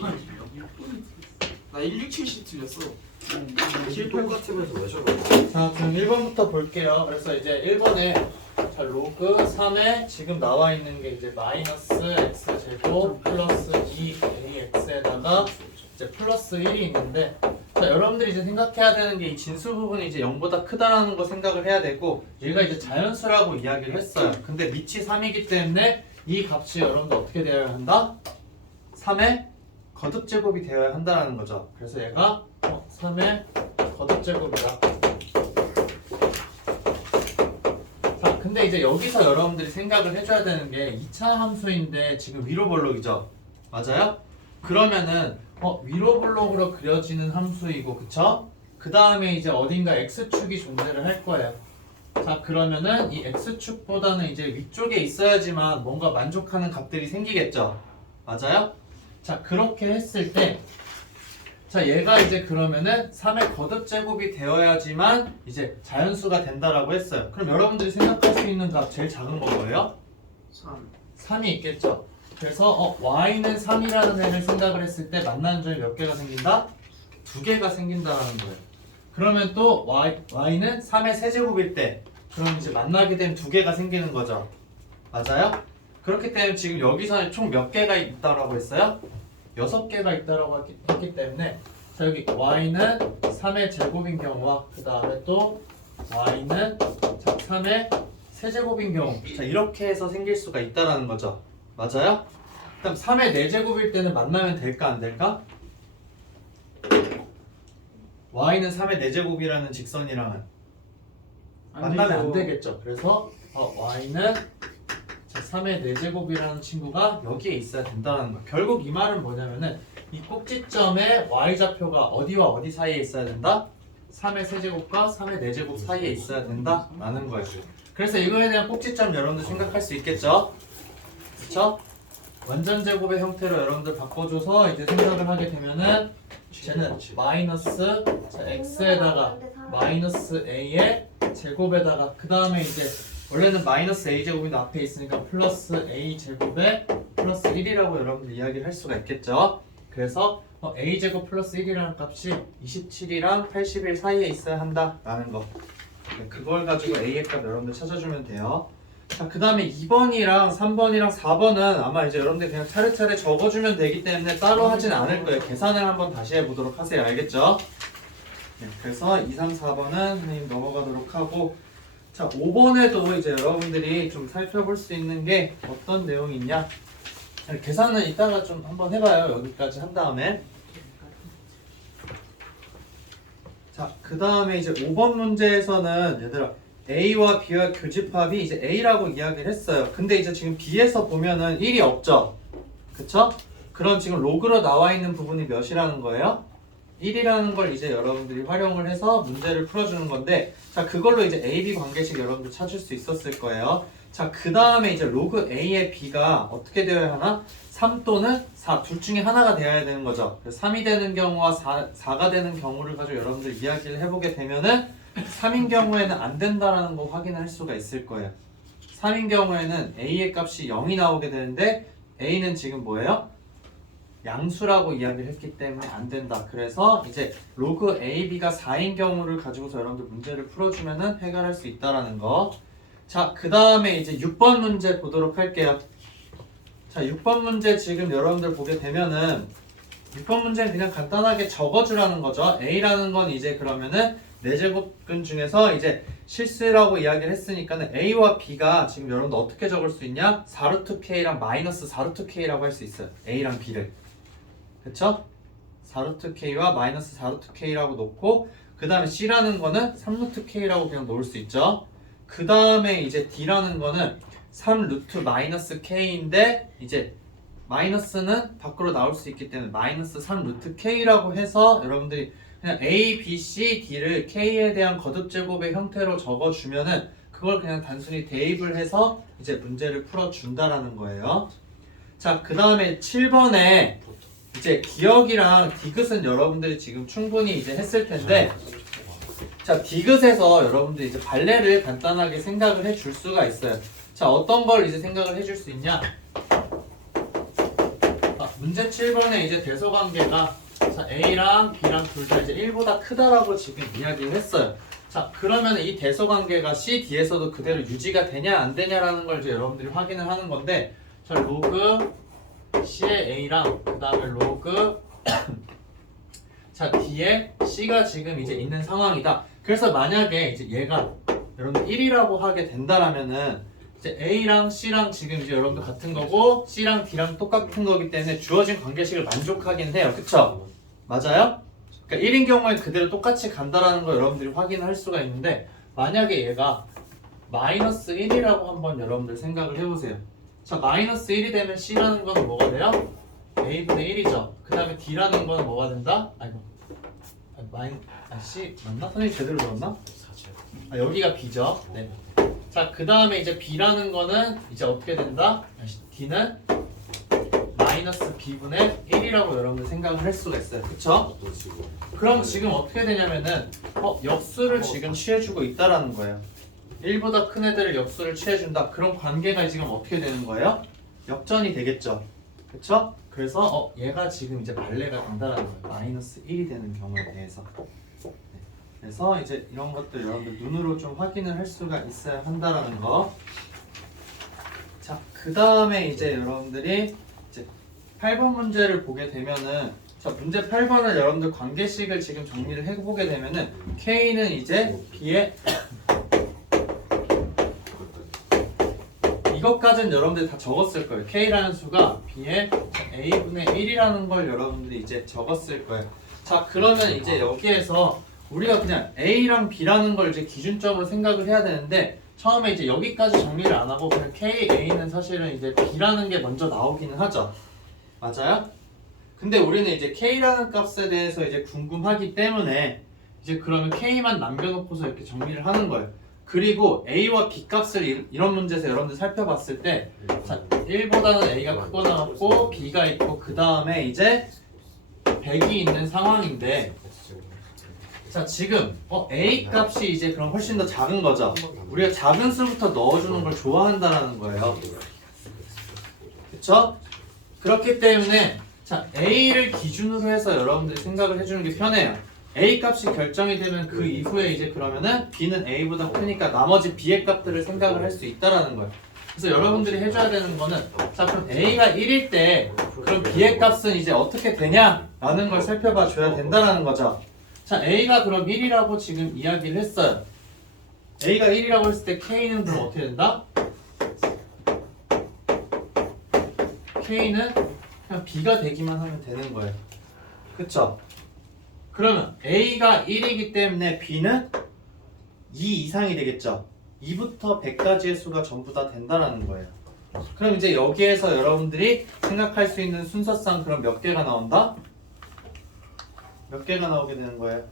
나 1670 틀렸어. 78같으면서 왜 저러? 자, 그럼 1번부터 볼게요. 그래서 이제 1번에 자, 로그 3에 지금 나와 있는 게 이제 마이너스 x제곱 플러스 2ax에다가 이제 플러스 1이 있는데, 자, 여러분들이 이제 생각해야 되는 게 이 진수 부분이 이제 0보다 크다라는 거 생각을 해야 되고, 얘가 이제 자연수라고 이야기를 했어요. 근데 밑이 3이기 때문에 이 값이 여러분들 어떻게 되어야 한다? 3의 거듭제곱이 되어야 한다는 거죠. 그래서 얘가 3의 거듭제곱이다. 자, 근데 이제 여기서 여러분들이 생각을 해줘야 되는 게 2차 함수인데 지금 위로 볼록이죠? 맞아요? 그러면은 위로 볼록으로 그려지는 함수이고, 그쵸? 그 다음에 이제 어딘가 x축이 존재를 할 거예요. 자, 그러면은 이 x축보다는 이제 위쪽에 있어야지만 뭔가 만족하는 값들이 생기겠죠? 맞아요? 자, 그렇게 했을 때, 자, 얘가 이제 그러면은 3의 거듭제곱이 되어야지만 이제 자연수가 된다라고 했어요. 그럼 여러분들이 생각할 수 있는 값 제일 작은 거 뭐예요? 3이 있겠죠? 그래서 y는 3이라는 애를 생각을 했을 때 만나는 점이 몇 개가 생긴다? 2개가 생긴다는 거예요. 그러면 또 y는 3의 세제곱일 때, 그럼 이제 만나게 되면 2개가 생기는 거죠. 맞아요? 그렇기 때문에 지금 여기서는 총 몇 개가 있다라고 했어요? 6개가 있다라고 했기 때문에, 자, 여기 y는 3의 제곱인 경우와 그 다음에 또 y는 3의 세제곱인 경우, 자, 이렇게 해서 생길 수가 있다라는 거죠. 맞아요? 그럼 3의 4제곱일 때는 만나면 될까 안 될까? y는 3의 4제곱이라는 직선이랑은 만나면 안 되겠죠. 그래서 y는 3의 4제곱이라는 친구가 여기에 있어야 된다는 거야. 결국 이 말은 뭐냐면은 이 꼭지점에 y좌표가 어디와 어디 사이에 있어야 된다? 3의 세제곱과 3의 4제곱 사이에 있어야 된다라는 거예요. 그래서 이거에 대한 꼭지점 여러분들 생각할 수 있겠죠? 그쵸? 완전 제곱의 형태로 여러분들 바꿔줘서 이제 생각을 하게 되면은 쟤는 마이너스 x에다가 마이너스 a의 제곱에다가 그 다음에 이제 원래는 마이너스 a제곱이 앞에 있으니까 플러스 a제곱에 플러스 1이라고 여러분들 이야기를 할 수가 있겠죠. 그래서 a제곱 플러스 1이라는 값이 27이랑 81 사이에 있어야 한다라는 거. 그걸 가지고 a의 값 여러분들 찾아주면 돼요. 자, 그 다음에 2번이랑 3번이랑 4번은 아마 이제 여러분들 그냥 차례차례 적어주면 되기 때문에 따로 하진 않을 거예요. 계산을 한번 다시 해보도록 하세요. 알겠죠? 네, 그래서 2, 3, 4번은 선생님 넘어가도록 하고, 자, 5번에도 이제 여러분들이 좀 살펴볼 수 있는 게 어떤 내용이 있냐? 계산은 이따가 좀 한번 해봐요. 여기까지 한 다음에. 자, 그 다음에 이제 5번 문제에서는 얘들아 A와 B와 교집합이 이제 A라고 이야기를 했어요. 근데 이제 지금 B에서 보면은 1이 없죠? 그쵸? 그럼 지금 로그로 나와 있는 부분이 몇이라는 거예요? 1이라는 걸 이제 여러분들이 활용을 해서 문제를 풀어주는 건데, 자, 그걸로 이제 A, B 관계식 여러분들 찾을 수 있었을 거예요. 자, 그 다음에 이제 로그 A의 B가 어떻게 되어야 하나? 3 또는 4 둘 중에 하나가 되어야 되는 거죠. 3이 되는 경우와 4가 되는 경우를 가지고 여러분들 이야기를 해보게 되면은 3인 경우에는 안 된다라는 거 확인할 수가 있을 거예요. 3인 경우에는 A의 값이 0이 나오게 되는데 A는 지금 뭐예요? 양수라고 이야기를 했기 때문에 안 된다. 그래서 이제 로그 AB가 4인 경우를 가지고서 여러분들 문제를 풀어주면은 해결할 수 있다라는 거. 자, 그 다음에 이제 6번 문제 보도록 할게요. 자, 6번 문제 지금 여러분들 보게 되면은 6번 문제는 그냥 간단하게 적어주라는 거죠. A라는 건 이제 그러면은 4제곱근 중에서 이제 실수라고 이야기를 했으니까는 A와 B가 지금 여러분들 어떻게 적을 수 있냐? 4루트 K랑 마이너스 4루트 K라고 할 수 있어요. A랑 B를. 그쵸? 4루트 K와 마이너스 4루트 K라고 놓고, 그 다음에 C라는 거는 3루트 K라고 그냥 놓을 수 있죠. 그 다음에 이제 D라는 거는 3루트 마이너스 K인데 이제 마이너스는 밖으로 나올 수 있기 때문에 마이너스 3루트 K라고 해서 여러분들이 그냥 A, B, C, D를 K에 대한 거듭제곱의 형태로 적어주면은 그걸 그냥 단순히 대입을 해서 이제 문제를 풀어준다라는 거예요. 자, 그 다음에 7번에 이제 기억이랑 디귿은 여러분들이 지금 충분히 이제 했을 텐데, 자, 디귿에서 여러분들이 이제 발레를 간단하게 생각을 해줄 수가 있어요. 자, 어떤 걸 이제 생각을 해줄 수 있냐? 문제 7번에 이제 대소관계가 자, A랑 B랑 둘 다 이제 1보다 크다라고 지금 이야기를 했어요. 자, 그러면 이 대소관계가 C, D에서도 그대로 유지가 되냐 안 되냐라는 걸 이제 여러분들이 확인을 하는 건데, 자, 로그 C의 A랑 그 다음에 로그 자, D에 C가 지금 이제 있는 상황이다. 그래서 만약에 이제 얘가 여러분들 1이라고 하게 된다라면은 이제 A랑 C랑 지금 이제 여러분들 같은 거고 C랑 D랑 똑같은 거기 때문에 주어진 관계식을 만족하긴 해요. 그쵸? 맞아요? 그러니까 1인 경우에 그대로 똑같이 간다라는 걸 여러분들이 확인할 수가 있는데, 만약에 얘가 마이너스 1이라고 한번 여러분들 생각을 해보세요. 자, 마이너스 1이 되면 C라는 건 뭐가 돼요? A분의 1이죠. 그 다음에 D라는 건 뭐가 된다? 아이고, C 맞나? 선생님 제대로 들었나? 여기가 B죠. 네. 자, 그 다음에 이제 B라는 거는 이제 어떻게 된다? D는 마이너스 B분의 1이라고 여러분들 생각을 할 수가 있어요. 그쵸? 그럼 지금 어떻게 되냐면은 역수를 지금 취해주고 있다라는 거예요. 1보다 큰 애들을 역수를 취해준다. 그럼 관계가 지금 어떻게 되는 거예요? 역전이 되겠죠. 그쵸? 그래서 얘가 지금 이제 반례가 된다라는 거예요. 마이너스 1이 되는 경우에 대해서. 네. 그래서 이제 이런 것들 여러분들 눈으로 좀 확인을 할 수가 있어야 한다라는 거. 자, 그 다음에 이제 여러분들이 이제 8번 문제를 보게 되면은, 자, 문제 8번을 여러분들 관계식을 지금 정리를 해보게 되면은 K는 이제 B의 이것까지는 여러분들이 다 적었을 거예요. K라는 수가 B의 A분의 1이라는 걸 여러분들이 이제 적었을 거예요. 자, 그러면 이제 여기에서 우리가 그냥 A랑 B라는 걸 이제 기준점으로 생각을 해야 되는데, 처음에 이제 여기까지 정리를 안 하고 그냥 K, A는 사실은 이제 B라는 게 먼저 나오기는 하죠. 맞아요? 근데 우리는 이제 K라는 값에 대해서 이제 궁금하기 때문에 이제 그러면 K만 남겨놓고서 이렇게 정리를 하는 거예요. 그리고 A와 B 값을 이런 문제에서 여러분들 살펴봤을 때, 자, 1보다는 A가 크거나 같고 B가 있고 그 다음에 이제 100이 있는 상황인데, 자, 지금 A 값이 이제 그럼 훨씬 더 작은 거죠. 우리가 작은 수부터 넣어주는 걸 좋아한다라는 거예요. 그쵸? 그렇기 때문에 자, A를 기준으로 해서 여러분들이 생각을 해주는 게 편해요. A 값이 결정이 되면 그 이후에 이제 그러면은 B는 A보다 크니까 나머지 B의 값들을 생각을 할 수 있다라는 거예요. 그래서 여러분들이 해줘야 되는 거는, 자, 그럼 A가 1일 때 그럼 B의 값은 이제 어떻게 되냐라는 걸 살펴봐 줘야 된다라는 거죠. 자, A가 그럼 1이라고 지금 이야기를 했어요. A가 1이라고 했을 때 K는 그럼 어떻게 된다? K는 그냥 B가 되기만 하면 되는 거예요. 그쵸? 그러면 A가 1이기 때문에 B는 2 이상이 되겠죠? 2부터 100까지의 수가 전부 다 된다라는 거예요. 그럼 이제 여기에서 여러분들이 생각할 수 있는 순서상 그럼 몇 개가 나온다? 몇 개가 나오게 되는 거예요?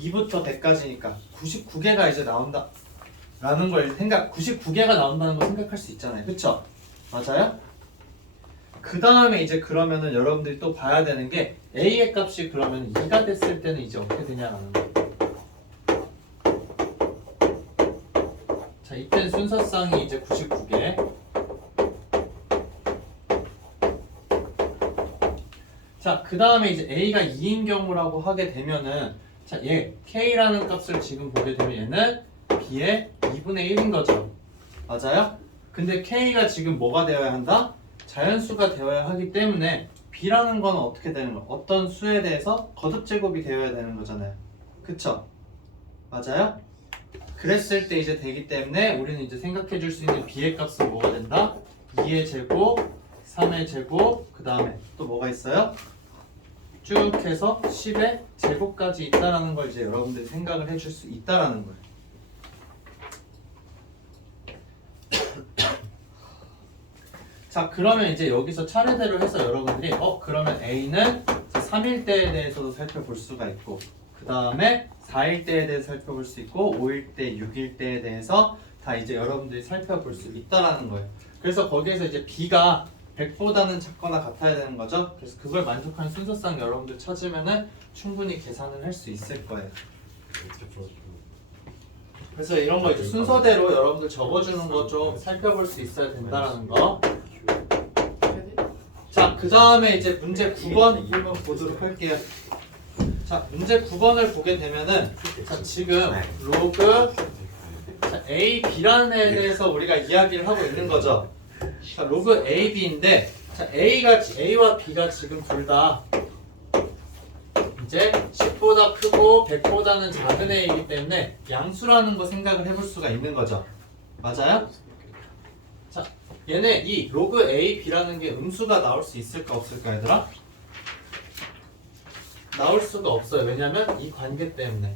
2부터 100까지니까 99개가 이제 나온다 라는 걸 99개가 나온다는 걸 생각할 수 있잖아요. 그쵸? 맞아요? 그 다음에 이제 그러면은 여러분들이 또 봐야 되는 게 A의 값이 그러면 2가 됐을 때는 이제 어떻게 되냐라는 거예요. 자, 이때는 순서상이 이제 99개. 자, 그 다음에 이제 A가 2인 경우라고 하게 되면은, 자, 얘 K라는 값을 지금 보게 되면 얘는 B의 2분의 1인 거죠. 맞아요? 근데 K가 지금 뭐가 되어야 한다? 자연수가 되어야 하기 때문에 B라는 건 어떻게 되는 거? 어떤 수에 대해서 거듭제곱이 되어야 되는 거잖아요. 그쵸? 맞아요? 그랬을 때 이제 되기 때문에 우리는 이제 생각해 줄 수 있는 B의 값은 뭐가 된다? 2의 제곱, 3의 제곱, 그 다음에 또 뭐가 있어요? 쭉 해서 10의 제곱까지 있다라는 걸 이제 여러분들이 생각을 해줄 수 있다라는 거예요. 자, 그러면 이제 여기서 차례대로 해서 여러분들이 그러면 A는 3일 때에 대해서도 살펴볼 수가 있고, 그 다음에 4일 때에 대해서 살펴볼 수 있고, 5일 때, 6일 때에 대해서 다 이제 여러분들이 살펴볼 수 있다라는 거예요. 그래서 거기에서 이제 B가 100보다는 작거나 같아야 되는 거죠. 그래서 그걸 만족하는 순서상 여러분들 찾으면은 충분히 계산을 할 수 있을 거예요. 그래서 이런 거 이제 순서대로 여러분들 적어주는 거 좀 살펴볼 수 있어야 된다라는 거. 그 다음에 이제 문제 9번 한번 보도록 할게요. 자, 문제 9번을 보게 되면은 자, 지금 로그 자, A, B라는 애에 대해서 우리가 이야기를 하고 있는 거죠. 자, 로그 A, B인데 자, A와 B가 지금 둘 다 이제 10보다 크고 100보다는 작은 A이기 때문에 양수라는 거 생각을 해볼 수가 있는 거죠. 맞아요? 자, 얘네 이 로그 A, B라는 게 음수가 나올 수 있을까 없을까 얘들아? 나올 수가 없어요. 왜냐면 이 관계 때문에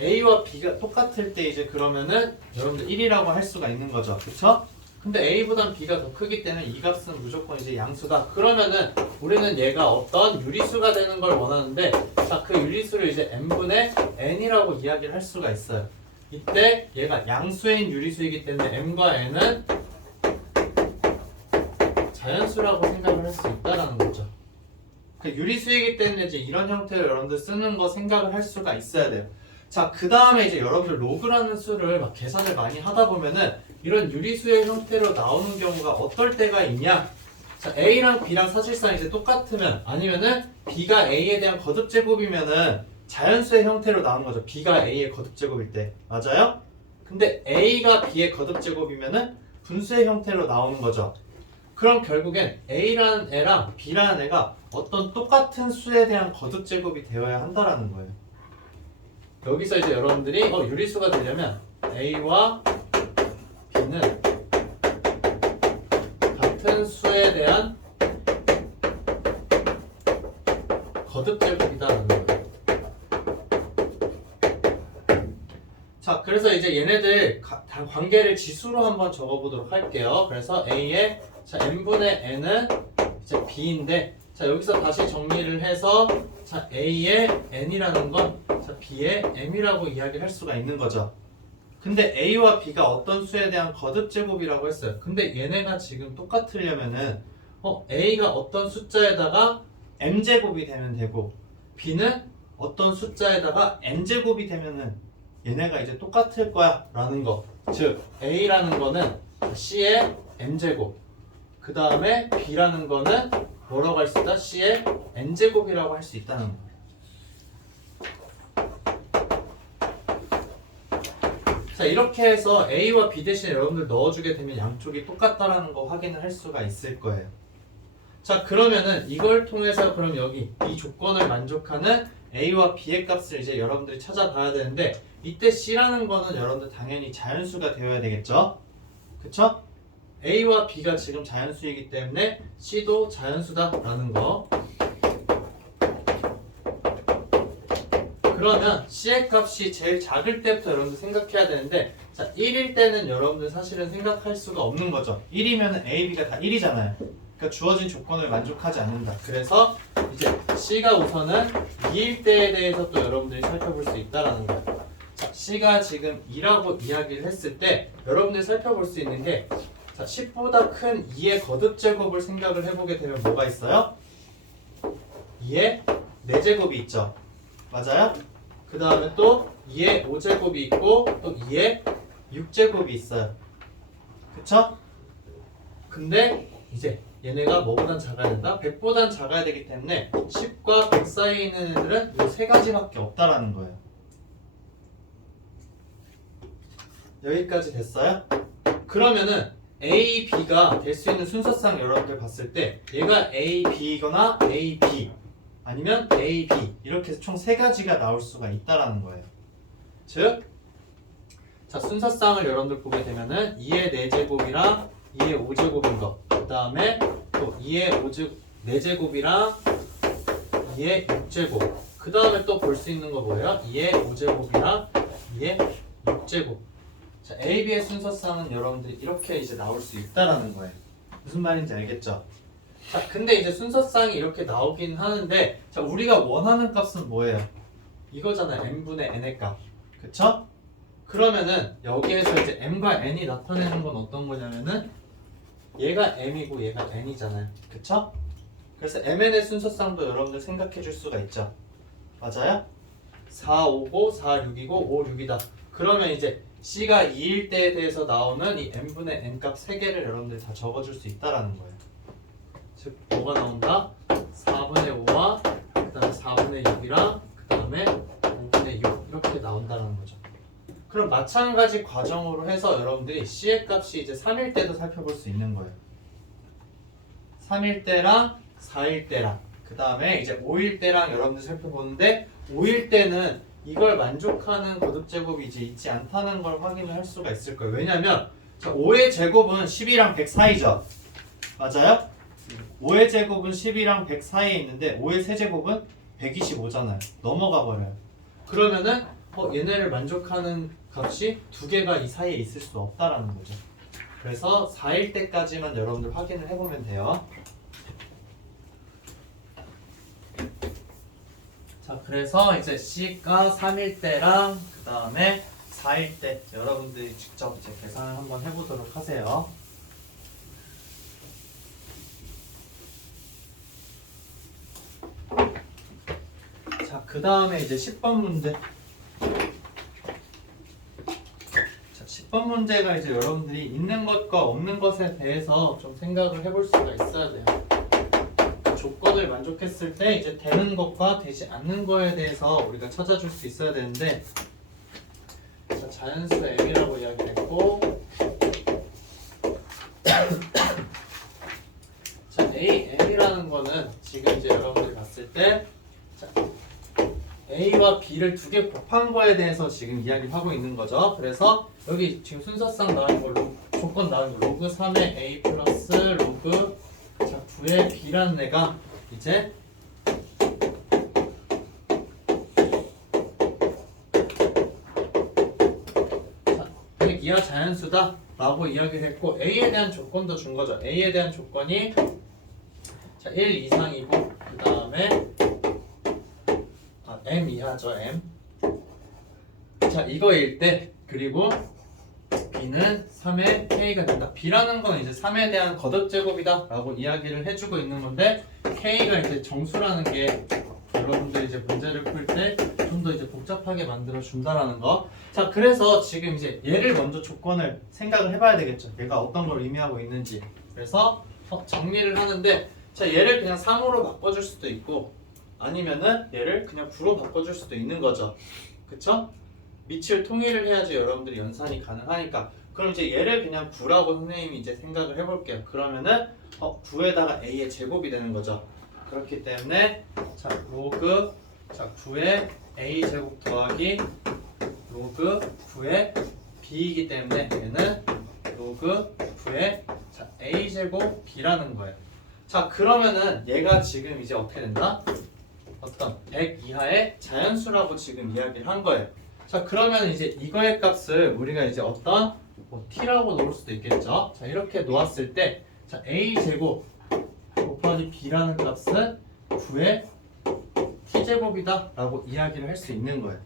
A와 B가 똑같을 때 이제 그러면은 여러분들 1이라고 할 수가 있는 거죠. 그쵸? 근데 A보단 B가 더 크기 때문에 이 값은 무조건 이제 양수다. 그러면은 우리는 얘가 어떤 유리수가 되는 걸 원하는데 자, 그 유리수를 이제 n분의 n이라고 이야기를 할 수가 있어요. 이때 얘가 양수인 유리수이기 때문에 m과 n은 자연수라고 생각을 할 수 있다라는 거죠. 그 유리수이기 때문에 이제 이런 형태로 여러분들 쓰는 거 생각을 할 수가 있어야 돼요. 자, 그 다음에 이제 여러분들 로그라는 수를 막 계산을 많이 하다 보면은 이런 유리수의 형태로 나오는 경우가 어떨 때가 있냐? 자, A랑 B랑 사실상 이제 똑같으면 아니면은 B가 A에 대한 거듭제곱이면은 자연수의 형태로 나오는 거죠. B가 A의 거듭제곱일 때. 맞아요? 근데 A가 B의 거듭제곱이면은 분수의 형태로 나오는 거죠. 그럼 결국엔 A라는 애랑 B라는 애가 어떤 똑같은 수에 대한 거듭제곱이 되어야 한다라는 거예요. 여기서 이제 여러분들이 유리수가 되려면 A와 B는 같은 수에 대한 거듭제곱이다라는 거예요. 자, 그래서 이제 얘네들 관계를 지수로 한번 적어보도록 할게요. 그래서 A의 자, n분의 n은 이제 B인데 자, 여기서 다시 정리를 해서 자, A의 n이라는 건 자, B의 m이라고 이야기를 할 수가 있는 거죠. 근데 A와 B가 어떤 수에 대한 거듭제곱이라고 했어요. 근데 얘네가 지금 똑같으려면은 A가 어떤 숫자에다가 m제곱이 되면 되고 B는 어떤 숫자에다가 n제곱이 되면은 얘네가 이제 똑같을 거야 라는 거. 즉 A라는 거는 C의 m제곱 그 다음에 B라는 거는 뭐라고 할 수 있다? C의 n제곱이라고 할 수 있다는 거예요. 자, 이렇게 해서 A와 B 대신에 여러분들 넣어주게 되면 양쪽이 똑같다라는 거 확인을 할 수가 있을 거예요. 자, 그러면은 이걸 통해서 그럼 여기 이 조건을 만족하는 A와 B의 값을 이제 여러분들이 찾아봐야 되는데 이때 C라는 거는 여러분들 당연히 자연수가 되어야 되겠죠? 그쵸? A와 B가 지금 자연수이기 때문에 C도 자연수다라는 거. 그러면 C의 값이 제일 작을 때부터 여러분들 생각해야 되는데 자, 1일 때는 여러분들 사실은 생각할 수가 없는 거죠. 1이면 A, B가 다 1이잖아요. 그러니까 주어진 조건을 만족하지 않는다. 그래서 이제 C가 우선은 2일 때에 대해서 또 여러분들이 살펴볼 수 있다라는 거예요. 자, C가 지금 2라고 이야기를 했을 때 여러분들이 살펴볼 수 있는 게 자, 10보다 큰 2의 거듭제곱을 생각을 해보게 되면 뭐가 있어요? 2의 4제곱이 있죠. 맞아요? 그 다음에 또 2의 5제곱이 있고 또 2의 6제곱이 있어요. 그쵸? 근데 이제 얘네가 뭐보단 작아야 된다? 100보단 작아야 되기 때문에 10과 100 사이에 있는 애들은 이 세 가지밖에 없다라는 거예요. 여기까지 됐어요? 그러면은 A, B가 될 수 있는 순서상 여러분들 봤을 때 얘가 A, B거나 A, B 아니면 A, B 이렇게 해서 총 세 가지가 나올 수가 있다라는 거예요. 즉, 자, 순서상을 여러분들 보게 되면은 2의 4제곱이랑 2의 5제곱인 거, 그 다음에 또 2의 4제곱이랑 2의 6제곱, 그 다음에 또 볼 수 있는 거 뭐예요? 2의 5제곱이랑 2의 6제곱. 자, A, B의 순서상은 여러분들이 이렇게 이제 나올 수 있다라는 거예요. 무슨 말인지 알겠죠? 자, 근데 이제 순서상이 이렇게 나오긴 하는데 자, 우리가 원하는 값은 뭐예요? 이거잖아요. m분의 n의 값. 그쵸? 그러면은 여기에서 이제 m과 n이 나타내는 건 어떤 거냐면은 얘가 m이고 얘가 n이잖아요. 그쵸? 그래서 mn의 순서상도 여러분들 생각해 줄 수가 있죠. 맞아요? 4, 5고 4, 6이고 5, 6이다. 그러면 이제 C가 2일 때에 대해서 나오는 이 m분의 n 값 3개를 여러분들 다 적어줄 수 있다라는 거예요. 즉 즉 뭐가 나온다? 4분의 5와 그 다음에 4분의 6이랑 그 다음에 5분의 6 이렇게 나온다는 거죠. 그럼 마찬가지 과정으로 해서 여러분들이 C의 값이 이제 3일 때도 살펴볼 수 있는 거예요. 3일 때랑 4일 때랑 그 다음에 이제 5일 때랑 여러분들 살펴보는데 5일 때는 이걸 만족하는 거듭제곱이 이제 있지 않다는 걸 확인을 할 수가 있을 거예요. 왜냐면 5의 제곱은 10이랑 100 사이죠. 맞아요? 5의 제곱은 10이랑 100 사이에 있는데 5의 세제곱은 125잖아요. 넘어가 버려요. 그러면은 얘네를 만족하는 값이 두 개가 이 사이에 있을 수 없다라는 거죠. 그래서 4일 때까지만 여러분들 확인을 해보면 돼요. 자, 그래서 이제 C가 3일 때랑 그 다음에 4일 때 여러분들이 직접 이제 계산을 한번 해보도록 하세요. 자, 그 다음에 이제 10번 문제. 자, 10번 문제가 이제 여러분들이 있는 것과 없는 것에 대해서 좀 생각을 해볼 수가 있어야 돼요. 조건을 만족했을 때 이제 되는 것과 되지 않는 거에 대해서 우리가 찾아줄 수 있어야 되는데, 자, 자연수 m이라고 이야기했고, 자, a m이라는 거는 지금 이제 여러분들이 봤을 때, 자, a와 b를 두 개 곱한 거에 대해서 지금 이야기를 하고 있는 거죠. 그래서 여기 지금 순서상 나온 걸로 조건 나온 거 로그 3의 a 플러스 로그 9의 b라는 애가 이제 자, 100 이하 자연수다 라고 이야기를 했고, a에 대한 조건도 준 거죠. a에 대한 조건이 자, 1 이상이고 그 다음에 m 이하죠. m. 자, 이거일 때 그리고 b는 3의 k가 된다. b라는 건 이제 3에 대한 거듭제곱이다 라고 이야기를 해주고 있는 건데, k가 이제 정수라는 게 여러분들 이제 문제를 풀 때 좀 더 이제 복잡하게 만들어 준다라는 거. 자, 그래서 지금 이제 얘를 먼저 조건을 생각을 해봐야 되겠죠. 얘가 어떤 걸 의미하고 있는지. 그래서 정리를 하는데, 자, 얘를 그냥 3으로 바꿔줄 수도 있고 아니면은 얘를 그냥 9로 바꿔줄 수도 있는 거죠. 그쵸? 밑을 통일을 해야지 여러분들이 연산이 가능하니까. 그럼 이제 얘를 그냥 9라고 선생님이 이제 생각을 해볼게요. 그러면은 9에다가 a의 제곱이 되는 거죠. 그렇기 때문에 자, 로그 9의 a 제곱 더하기 로그 9의 b이기 때문에 얘는 로그 9의 a 제곱 b라는 거예요. 자, 그러면은 얘가 지금 이제 어떻게 된다? 어떤 100 이하의 자연수라고 지금 이야기를 한 거예요. 자, 그러면 이제 이거의 값을 우리가 이제 어떤 t라고 놓을 수도 있겠죠. 자, 이렇게 놓았을 때 자, a 제곱 곱하기 b라는 값은 9의 t제곱이다 라고 이야기를 할 수 있는 거예요.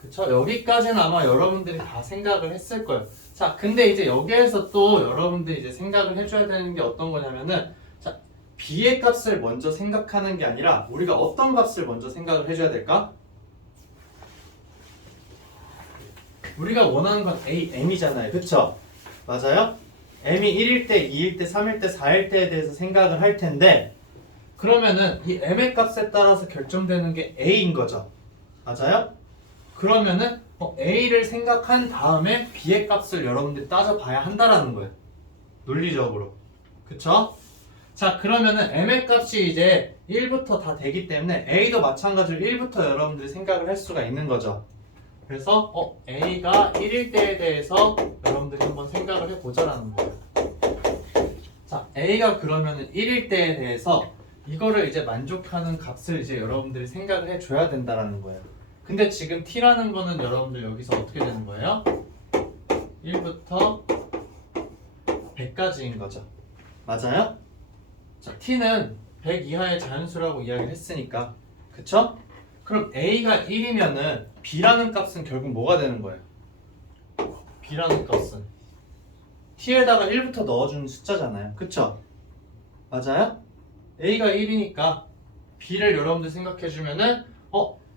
그쵸? 여기까지는 아마 여러분들이 다 생각을 했을 거예요. 자, 근데 이제 여기에서 또 여러분들이 이제 생각을 해줘야 되는 게 어떤 거냐면은, 자, b의 값을 먼저 생각하는 게 아니라 우리가 어떤 값을 먼저 생각을 해줘야 될까? 우리가 원하는 건 m이잖아요. 그쵸? 맞아요? m이 1일 때, 2일 때, 3일 때, 4일 때에 대해서 생각을 할 텐데, 그러면은 이 m의 값에 따라서 결정되는 게 a인 거죠. 맞아요? 그러면은 a를 생각한 다음에 b의 값을 여러분들이 따져봐야 한다라는 거예요. 논리적으로. 그쵸? 자, 그러면은 m의 값이 이제 1부터 다 되기 때문에 a도 마찬가지로 1부터 여러분들이 생각을 할 수가 있는 거죠. 그래서 a가 1일 때에 대해서 여러분들이 한번 생각을 해보자라는 거예요. 자, a가 그러면은 1일 때에 대해서 이거를 이제 만족하는 값을 이제 여러분들이 생각을 해줘야 된다라는 거예요. 근데 지금 t라는 거는 여러분들 여기서 어떻게 되는 거예요? 1부터 100까지인 거죠. 맞아요? 자, t는 100 이하의 자연수라고 이야기를 했으니까. 그쵸? 그럼 a가 1이면은 b라는 값은 결국 뭐가 되는 거예요? b라는 값은 t에다가 1부터 넣어주는 숫자잖아요. 그쵸? 맞아요? a가 1이니까 b를 여러분들 생각해주면은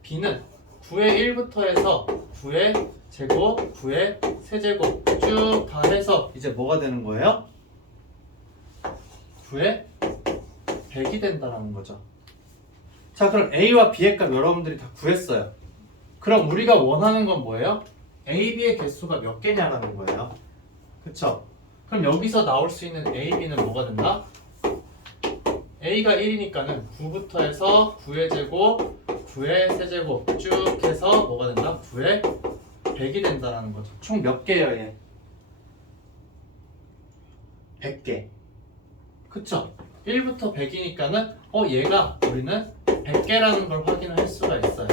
b는 9의 1부터 해서 9의 제곱, 9의 세제곱 쭉 다 해서 이제 뭐가 되는 거예요? 9에 100이 된다라는 거죠. 자, 그럼 A와 B의 값 여러분들이 다 구했어요. 그럼 우리가 원하는 건 뭐예요? A, B의 개수가 몇 개냐라는 거예요. 그쵸? 그럼 여기서 나올 수 있는 A, B는 뭐가 된다? A가 1이니까는 9부터 해서 9의 제곱, 9의 세제곱 쭉 해서 뭐가 된다? 9의 100이 된다라는 거죠. 총 몇 개예요, 얘? 100개. 그쵸? 1부터 100이니까는 얘가 우리는 100개라는 걸 확인을 할 수가 있어요.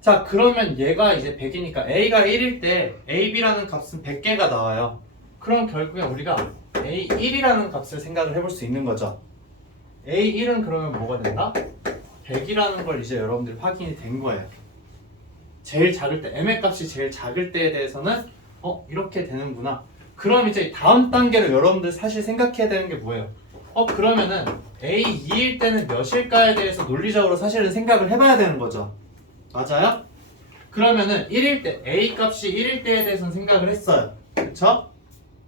자, 그러면 얘가 이제 100이니까 A가 1일 때 AB라는 값은 100개가 나와요. 그럼 결국엔 우리가 A1이라는 값을 생각을 해볼 수 있는 거죠. A1은 그러면 뭐가 된다? 100이라는 걸 이제 여러분들이 확인이 된 거예요. 제일 작을 때, M의 값이 제일 작을 때에 대해서는 이렇게 되는구나. 그럼 이제 다음 단계로 여러분들 사실 생각해야 되는 게 뭐예요? 그러면은 A2일 때는 몇일까에 대해서 논리적으로 사실은 생각을 해봐야 되는 거죠. 맞아요? 그러면은 1일 때, A 값이 1일 때에 대해서는 생각을 했어요. 그쵸?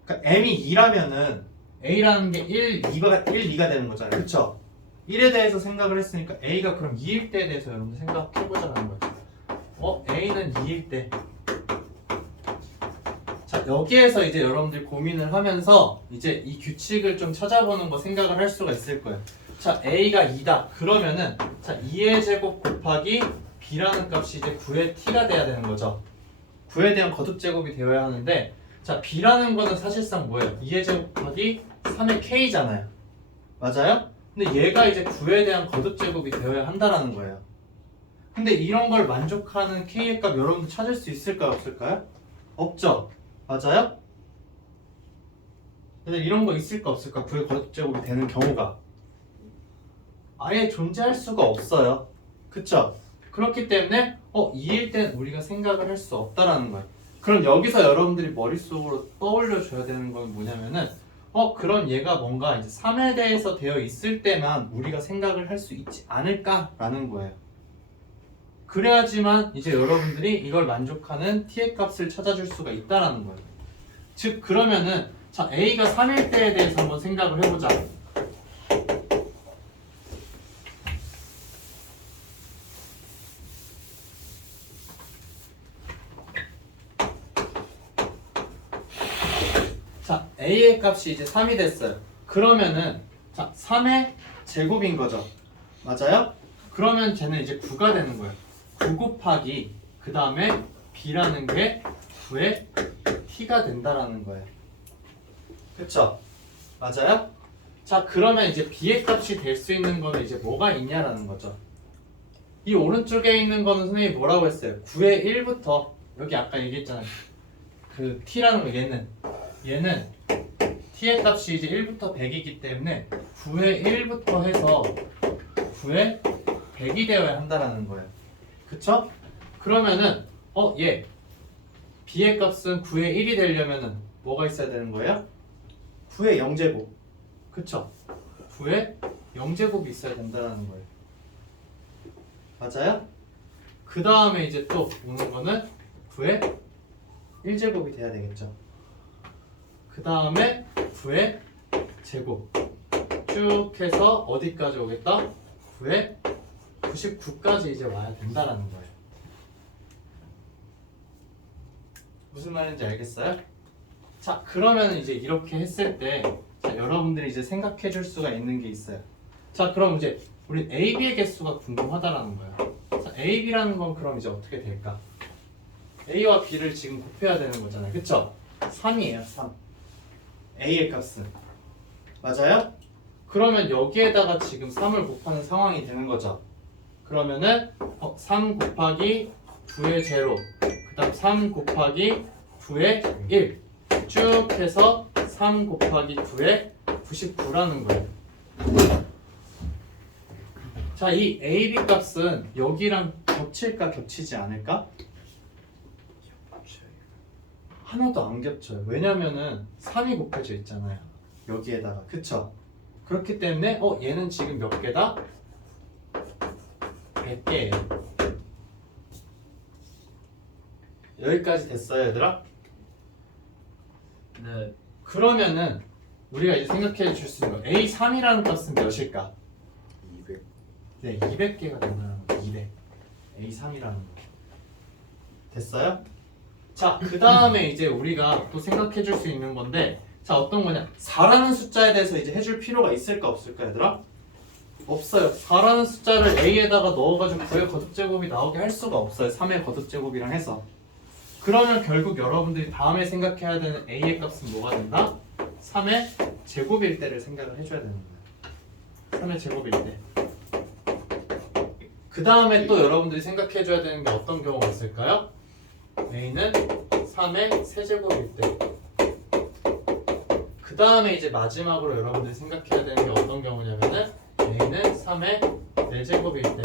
그러니까 M이 2라면은 A라는 게 1, 2가 되는 거잖아요. 그쵸? 1에 대해서 생각을 했으니까 A가 그럼 2일 때에 대해서 여러분들 생각해보자는 거예요. A는 2일 때. 자, 여기에서 이제 여러분들 고민을 하면서 이제 이 규칙을 좀 찾아보는 거 생각을 할 수가 있을 거예요. 자, A가 2다. 그러면은 자, 2의 제곱 곱하기 B라는 값이 이제 9의 T가 돼야 되는 거죠. 9에 대한 거듭 제곱이 되어야 하는데 자, B라는 거는 사실상 뭐예요? 2의 제곱 곱하기 3의 K잖아요. 맞아요? 근데 얘가 이제 9에 대한 거듭 제곱이 되어야 한다라는 거예요. 근데 이런 걸 만족하는 K의 값 여러분들 찾을 수 있을까요? 없을까요? 없죠? 맞아요? 근데 이런 거 있을까 없을까? 9의 거듭 제곱이 되는 경우가 아예 존재할 수가 없어요. 그쵸? 그렇기 때문에 2일 땐 우리가 생각을 할 수 없다라는 거예요. 그럼 여기서 여러분들이 머릿속으로 떠올려 줘야 되는 건 뭐냐면은 그럼 얘가 뭔가 이제 3에 대해서 되어 있을 때만 우리가 생각을 할 수 있지 않을까라는 거예요. 그래야지만 이제 여러분들이 이걸 만족하는 t의 값을 찾아줄 수가 있다라는 거예요. 즉 그러면은 자, A가 3일 때에 대해서 한번 생각을 해보자. 자, A의 값이 이제 3이 됐어요. 그러면은 자, 3의 제곱인 거죠. 맞아요? 그러면 쟤는 이제 9가 되는 거예요. 9 곱하기 그 다음에 B라는 게 9의 T가 된다라는 거예요. 그쵸? 맞아요? 자, 그러면 이제 B의 값이 될 수 있는 거는 이제 뭐가 있냐라는 거죠. 이 오른쪽에 있는 거는 선생님이 뭐라고 했어요? 9의 1부터 여기 아까 얘기했잖아요. 그 T라는 거 얘는 T의 값이 이제 1부터 100이기 때문에 9의 1부터 해서 9의 100이 되어야 한다라는 거예요. 그쵸? 그러면은 얘 B의 값은 9의 1이 되려면은 뭐가 있어야 되는 거예요? 9의 0제곱. 그쵸? 9의 0제곱이 있어야 된다는 거예요. 맞아요? 그 다음에 이제 또 오는 거는 9의 1제곱이 돼야 되겠죠. 그 다음에 9의 제곱 쭉 해서 어디까지 오겠다? 9의 99까지 이제 와야 된다라는 거예요. 무슨 말인지 알겠어요? 자, 그러면 이제 이렇게 했을 때 자, 여러분들이 이제 생각해 줄 수가 있는 게 있어요. 자, 그럼 이제 우리 A, B의 개수가 궁금하다라는 거예요. 자, A, B라는 건 그럼 이제 어떻게 될까? A와 B를 지금 곱해야 되는 거잖아요. 그쵸? 3이에요, 3. A의 값은. 맞아요? 그러면 여기에다가 지금 3을 곱하는 상황이 되는 거죠. 그러면은 3 곱하기 9의 제로, 그 다음 3 곱하기 9의 1 쭉 해서 3 곱하기 9의 99라는 거예요. 자, 이 AB 값은 여기랑 겹칠까 겹치지 않을까? 하나도 안 겹쳐요. 왜냐면은 3이 곱해져 있잖아요. 여기에다가. 그쵸? 그렇기 때문에 얘는 지금 몇 개다? 100개예요. 여기까지 됐어요, 얘들아? 네. 그러면은 우리가 이제 생각해 줄 수 있는 거 A3이라는 값은 몇일까? 200. 네, 200개가 된다는 거. 200. A3이라는 거. 됐어요? 자, 그 다음에 이제 우리가 또 생각해 줄 수 있는 건데, 자, 어떤 거냐? 4라는 숫자에 대해서 이제 해줄 필요가 있을까 없을까, 얘들아? 없어요. 4라는 숫자를 A에다가 넣어가지고 9의 거듭제곱이 나오게 할 수가 없어요. 3의 거듭제곱이랑 해서. 그러면 결국 여러분들이 다음에 생각해야 되는 A의 값은 뭐가 된다? 3의 제곱일 때를 생각을 해줘야 되는 거예요. 3의 제곱일 때. 그 다음에 또 여러분들이 생각해줘야 되는 게 어떤 경우가 있을까요? A는 3의 세제곱일 때. 그 다음에 이제 마지막으로 여러분들이 생각해야 되는 게 어떤 경우냐면은 A는 3의 4제곱일 때.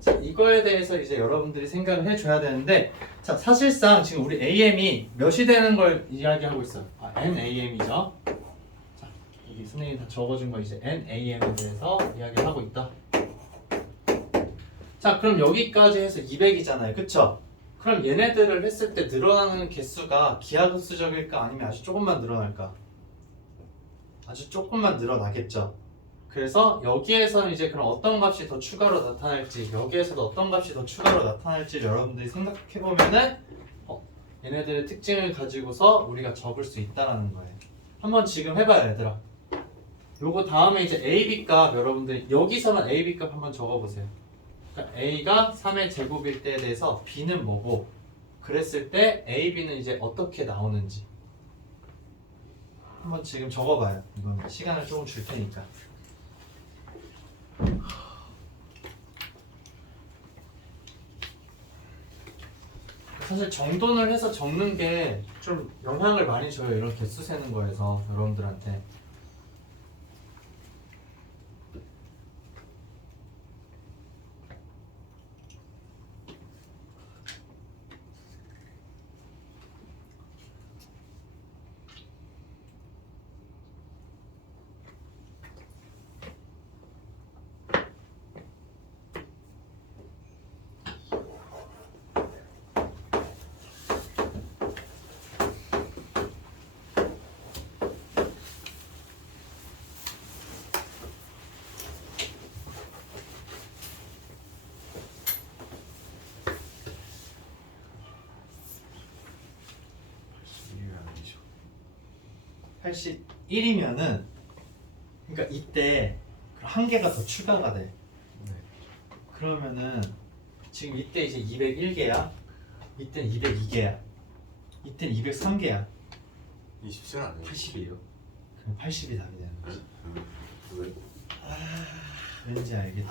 자, 이거에 대해서 이제 여러분들이 생각을 해줘야 되는데, 자, 사실상 지금 우리 AM이 몇이 되는 걸 이야기하고 있어요. NAM이죠. 자, 여기 선생님이 다 적어준 거 이제 NAM에 대해서 이야기를 하고 있다. 자, 그럼 여기까지 해서 200이잖아요. 그쵸? 그럼 얘네들을 했을 때 늘어나는 개수가 기하급수적일까 아니면 아주 조금만 늘어날까? 아주 조금만 늘어나겠죠. 그래서 여기에서는 이제 그럼 어떤 값이 더 추가로 나타날지, 여기에서도 어떤 값이 더 추가로 나타날지 여러분들이 생각해보면은 얘네들의 특징을 가지고서 우리가 적을 수 있다라는 거예요. 한번 지금 해봐요, 얘들아. 요거 다음에 이제 AB 값 여러분들이 여기서만 AB 값 한번 적어보세요. 그러니까 A가 3의 제곱일 때에 대해서 B는 뭐고, 그랬을 때 AB는 이제 어떻게 나오는지 한번 지금 적어봐요. 이건 시간을 조금 줄 테니까. 사실 정돈을 해서 적는 게 좀 영향을 많이 줘요. 이런 개수 세는 거에서 여러분들한테. 이게 아니죠. 81이면은 그러니까 이때 한 개가 더 추가가 돼. 네. 그러면은 지금 이때 이제 201개야. 이때는 202개야. 이때는 203개야. 27 아니에요? 80이에요. 그럼 80이 답이 되는 거지. 왜? 왠지 알겠지.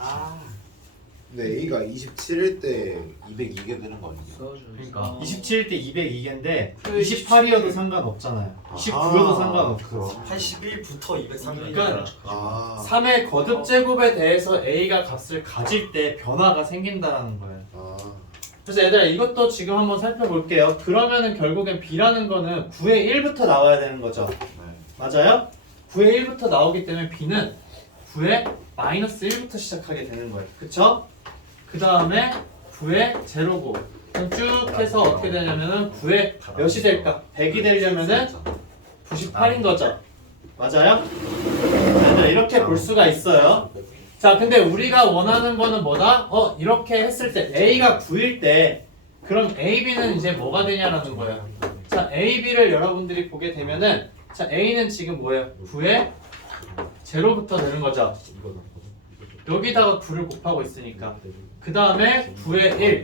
근데 A가 27일 때 202개 되는 거 아니에요? 그러니까 27일 때 202개인데 28이어도 상관없잖아요. 19여도 상관없고. 81부터 203일. 그러니까 아, 3의 거듭제곱에 대해서 A가 값을 가질 때 변화가 생긴다는 거예요. 아, 그래서 얘들아 이것도 지금 한번 살펴볼게요. 그러면은 결국엔 B라는 거는 9의 1부터 나와야 되는 거죠. 네. 맞아요? 9의 1부터 나오기 때문에 B는 9의 마이너스 1부터 시작하게 되는 거예요. 그쵸? 그 다음에 9의 제로고 그럼 쭉 해서 어떻게 되냐면은 9의 몇이 될까? 100이 되려면은 98인 거죠. 맞아요? 자, 이렇게 볼 수가 있어요. 자, 근데 우리가 원하는 거는 뭐다? 이렇게 했을 때 A가 9일 때 그럼 AB는 이제 뭐가 되냐라는 거예요. 자, AB를 여러분들이 보게 되면은 자, A는 지금 뭐예요? 9의 제로부터 되는 거죠. 여기다가 9를 곱하고 있으니까 그 다음에 9의 1,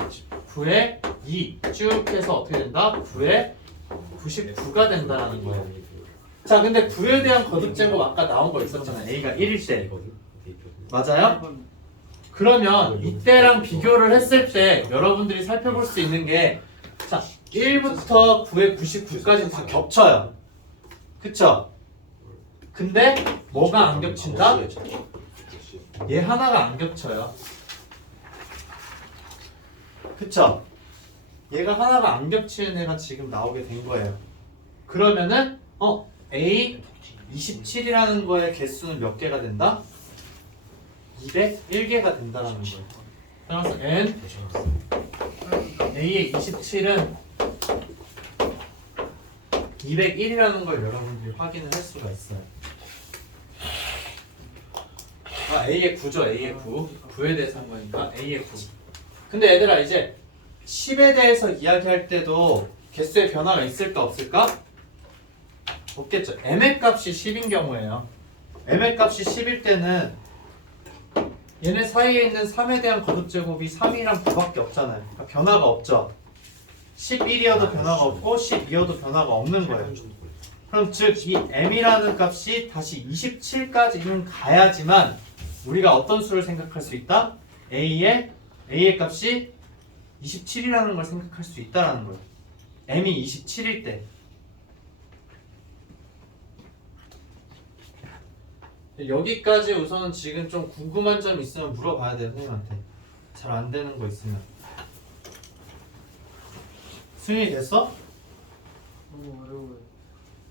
9의 2 쭉 해서 어떻게 된다? 9의 99가 된다는 거예요. 자, 근데 9에 대한 거듭제곱 아까 나온 거 있었잖아요. A가 1일 때. 맞아요? 그러면 이때랑 비교를 했을 때 여러분들이 살펴볼 수 있는 게 자, 1부터 9의 99까지 다 겹쳐요. 그쵸? 근데 뭐가 안 겹친다? 얘 하나가 안 겹쳐요. 그쵸? 얘가 하나가 안 겹치는 애가 지금 나오게 된 거예요. 그러면은 A 27이라는 거의 개수는 몇 개가 된다? 201개가 된다는 거예요. 따라서 N A의 27은 201이라는 걸 여러분들이 확인을 할 수가 있어요. 아, A의 9죠. A의 9. 9에 대해서 한 거니까 A의 9. 근데 얘들아 이제 10에 대해서 이야기할 때도 개수의 변화가 있을까 없을까? 없겠죠. m의 값이 10인 경우에요. m의 값이 10일 때는 얘네 사이에 있는 3에 대한 거듭제곱이 3이랑 9밖에 없잖아요. 그러니까 변화가 없죠. 11이어도 변화가 없고 12여도 변화가 없는 거예요. 그럼 즉 이 m이라는 값이 다시 27까지는 가야지만 우리가 어떤 수를 생각할 수 있다? A의 값이 27이라는 걸 생각할 수 있다라는 거예요. m이 27일 때. 여기까지 우선은 지금 좀 궁금한 점 있으면 물어봐야 돼요, 선생님한테. 잘 안 되는 거 있으면. 수용이 됐어? 너무 어려워요.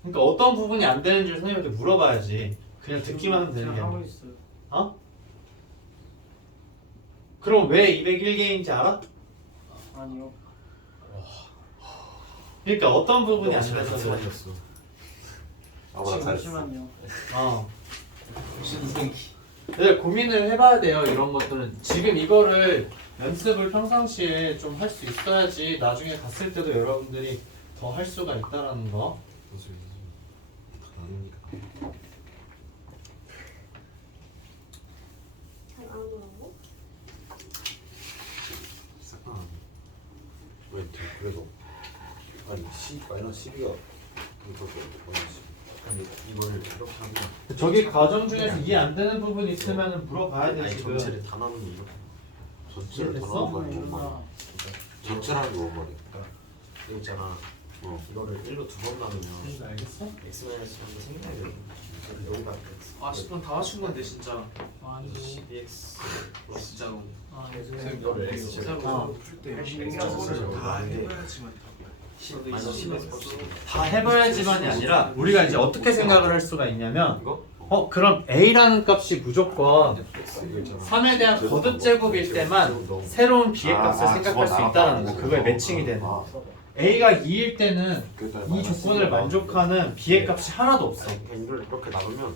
그러니까 어떤 부분이 안 되는지 선생님한테 물어봐야지. 그냥 듣기만 하면 되는 게 제가 하고 아니야. 있어요. 어? 그럼 왜 201개인지 알아? 아니요. 그러니까 어떤 부분이 안 돼서 그래. 잠시만이었어. 아무나 잘했어. 잠시만요. 어. 네, 고민을 해봐야 돼요. 이런 것들은 지금 이거를 연습을 평상시에 좀 할 수 있어야지 나중에 갔을 때도 여러분들이 더 할 수가 있다라는 거. 잘 안 오라고? 왜 그래도 아니 C 마이너스 12가 이거 마이너스 아니 이거를 이렇게 하면 저기 과정 중에서 이해 안 되는 부분이 있으면 물어봐야 돼 아니 지금. 전체를 다 나누면 이거 전체를 다 됐어? 나누는 거 아니야 뭔 말이야? 전체라는 게 뭔 말이야? 이거 있잖아. 이거를 1로 두 번 나누면 뭔지 알겠어? x 마이너스 1이 생겨야 돼. 여기다 x. 아 10분 다 하신 건데 진짜 아니. 12x 플러스 진짜로 아, 이거를 x 진짜로 어. 다 해봐야지만 마이너스 10x 플러스 다 해봐야지만이 아니라 우리가 이제 어떻게 생각을 할 수가 있냐면 이거? 그럼 A라는 값이 무조건 이거 있잖아. 3에 대한 거듭제곱일 때만 새로운 B의 값을 생각할 수 있다는 거. 그거에 매칭이 되는 거. A가 2일 때는 이 조건을 만족하는 B의 값이 하나도 없어. 그러니까 이걸 이렇게 나누면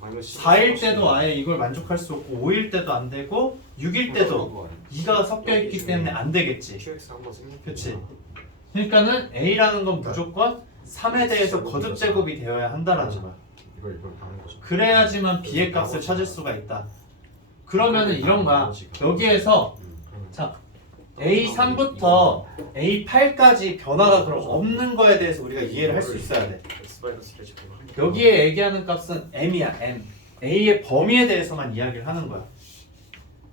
마이너스 4일 때도 아예 이걸 만족할 수 없고 5일 때도 안 되고 6일 때도 2가 섞여 있기 때문에 안 되겠지. QX 한번 생각. 그치? 그러니까는 A라는 건 무조건 3에 대해서 거듭제곱이 되어야 한다라는 거야. 이걸 나눈 거죠. 그래야지만 B의 값을 찾을 수가 있다. 그러면은 이런 거야. 여기에서 자 A3부터 A8까지 변화가 그럼 없는 거에 대해서 우리가 이해를 할 수 있어야 돼. x 마이너스 1을 제곱하면 여기에 얘기하는 값은 M이야, M. A의 범위에 대해서만 이야기를 하는 거야.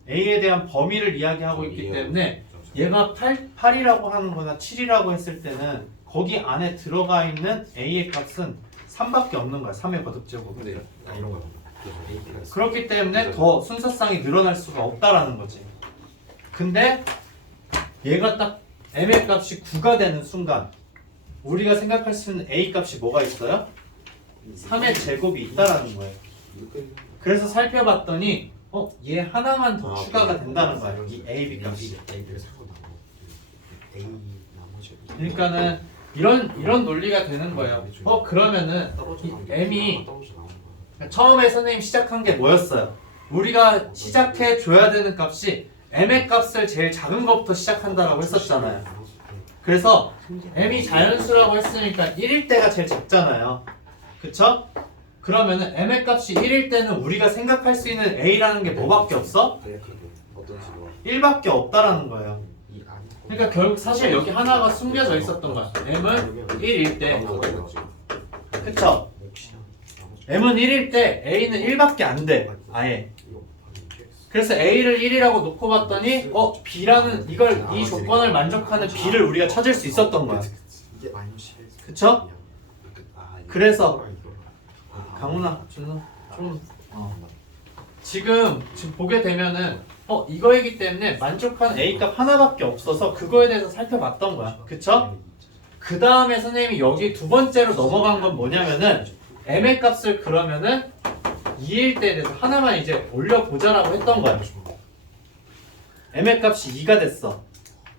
A에 대한 범위를 이야기하고 있기 때문에 얘가 8이라고 하는 거나 7이라고 했을 때는 거기 안에 들어가 있는 A의 값은 3밖에 없는 거야. 3의 거듭제곱. 근데 이런 거야. 그렇기 때문에 더 순서상이 늘어날 수가 없다라는 거지. 근데 얘가 딱 M의 값이 9가 되는 순간 우리가 생각할 수 있는 A 값이 뭐가 있어요? 3의 제곱이 있다라는 거예요. 그래서 살펴봤더니 얘 하나만 더 추가가 된다는 거야. 이 A, B 값이. A를 사고 나고 A 나머지. 그러니까는 이런 논리가 되는 거예요. 그러면은 이 M이 처음에 선생님 시작한 게 뭐였어요? 우리가 시작해 줘야 되는 값이 M의 값을 제일 작은 것부터 시작한다라고 했었잖아요. 그래서 M이 자연수라고 했으니까 1일 때가 제일 작잖아요. 그쵸? 그러면은 M의 값이 1일 때는 우리가 생각할 수 있는 A라는 게 뭐밖에 없어? 어떤 식으로? 1밖에 없다라는 거예요. 이 안. 그러니까 결국 사실 여기 하나가 숨겨져 있었던 거야. M은 1일 때. 그쵸? M은 1일 때 A는 1밖에 안 돼. 아예. 그래서 A를 1이라고 놓고 봤더니 B라는 이 조건을 만족하는 B를 우리가 찾을 수 있었던 거야. 이게 마이너스 11. 그쵸? 그래서 강훈아, 준호 좀 지금 보게 되면은 이거이기 때문에 만족하는 A 값 하나밖에 없어서 그거에 대해서 살펴봤던 거야. 그쵸? 그 다음에 선생님이 여기 두 번째로 넘어간 건 뭐냐면은 M의 값을 그러면은 2일 때에 대해서 하나만 이제 올려보자라고 했던 거야. M의 값이 2가 됐어.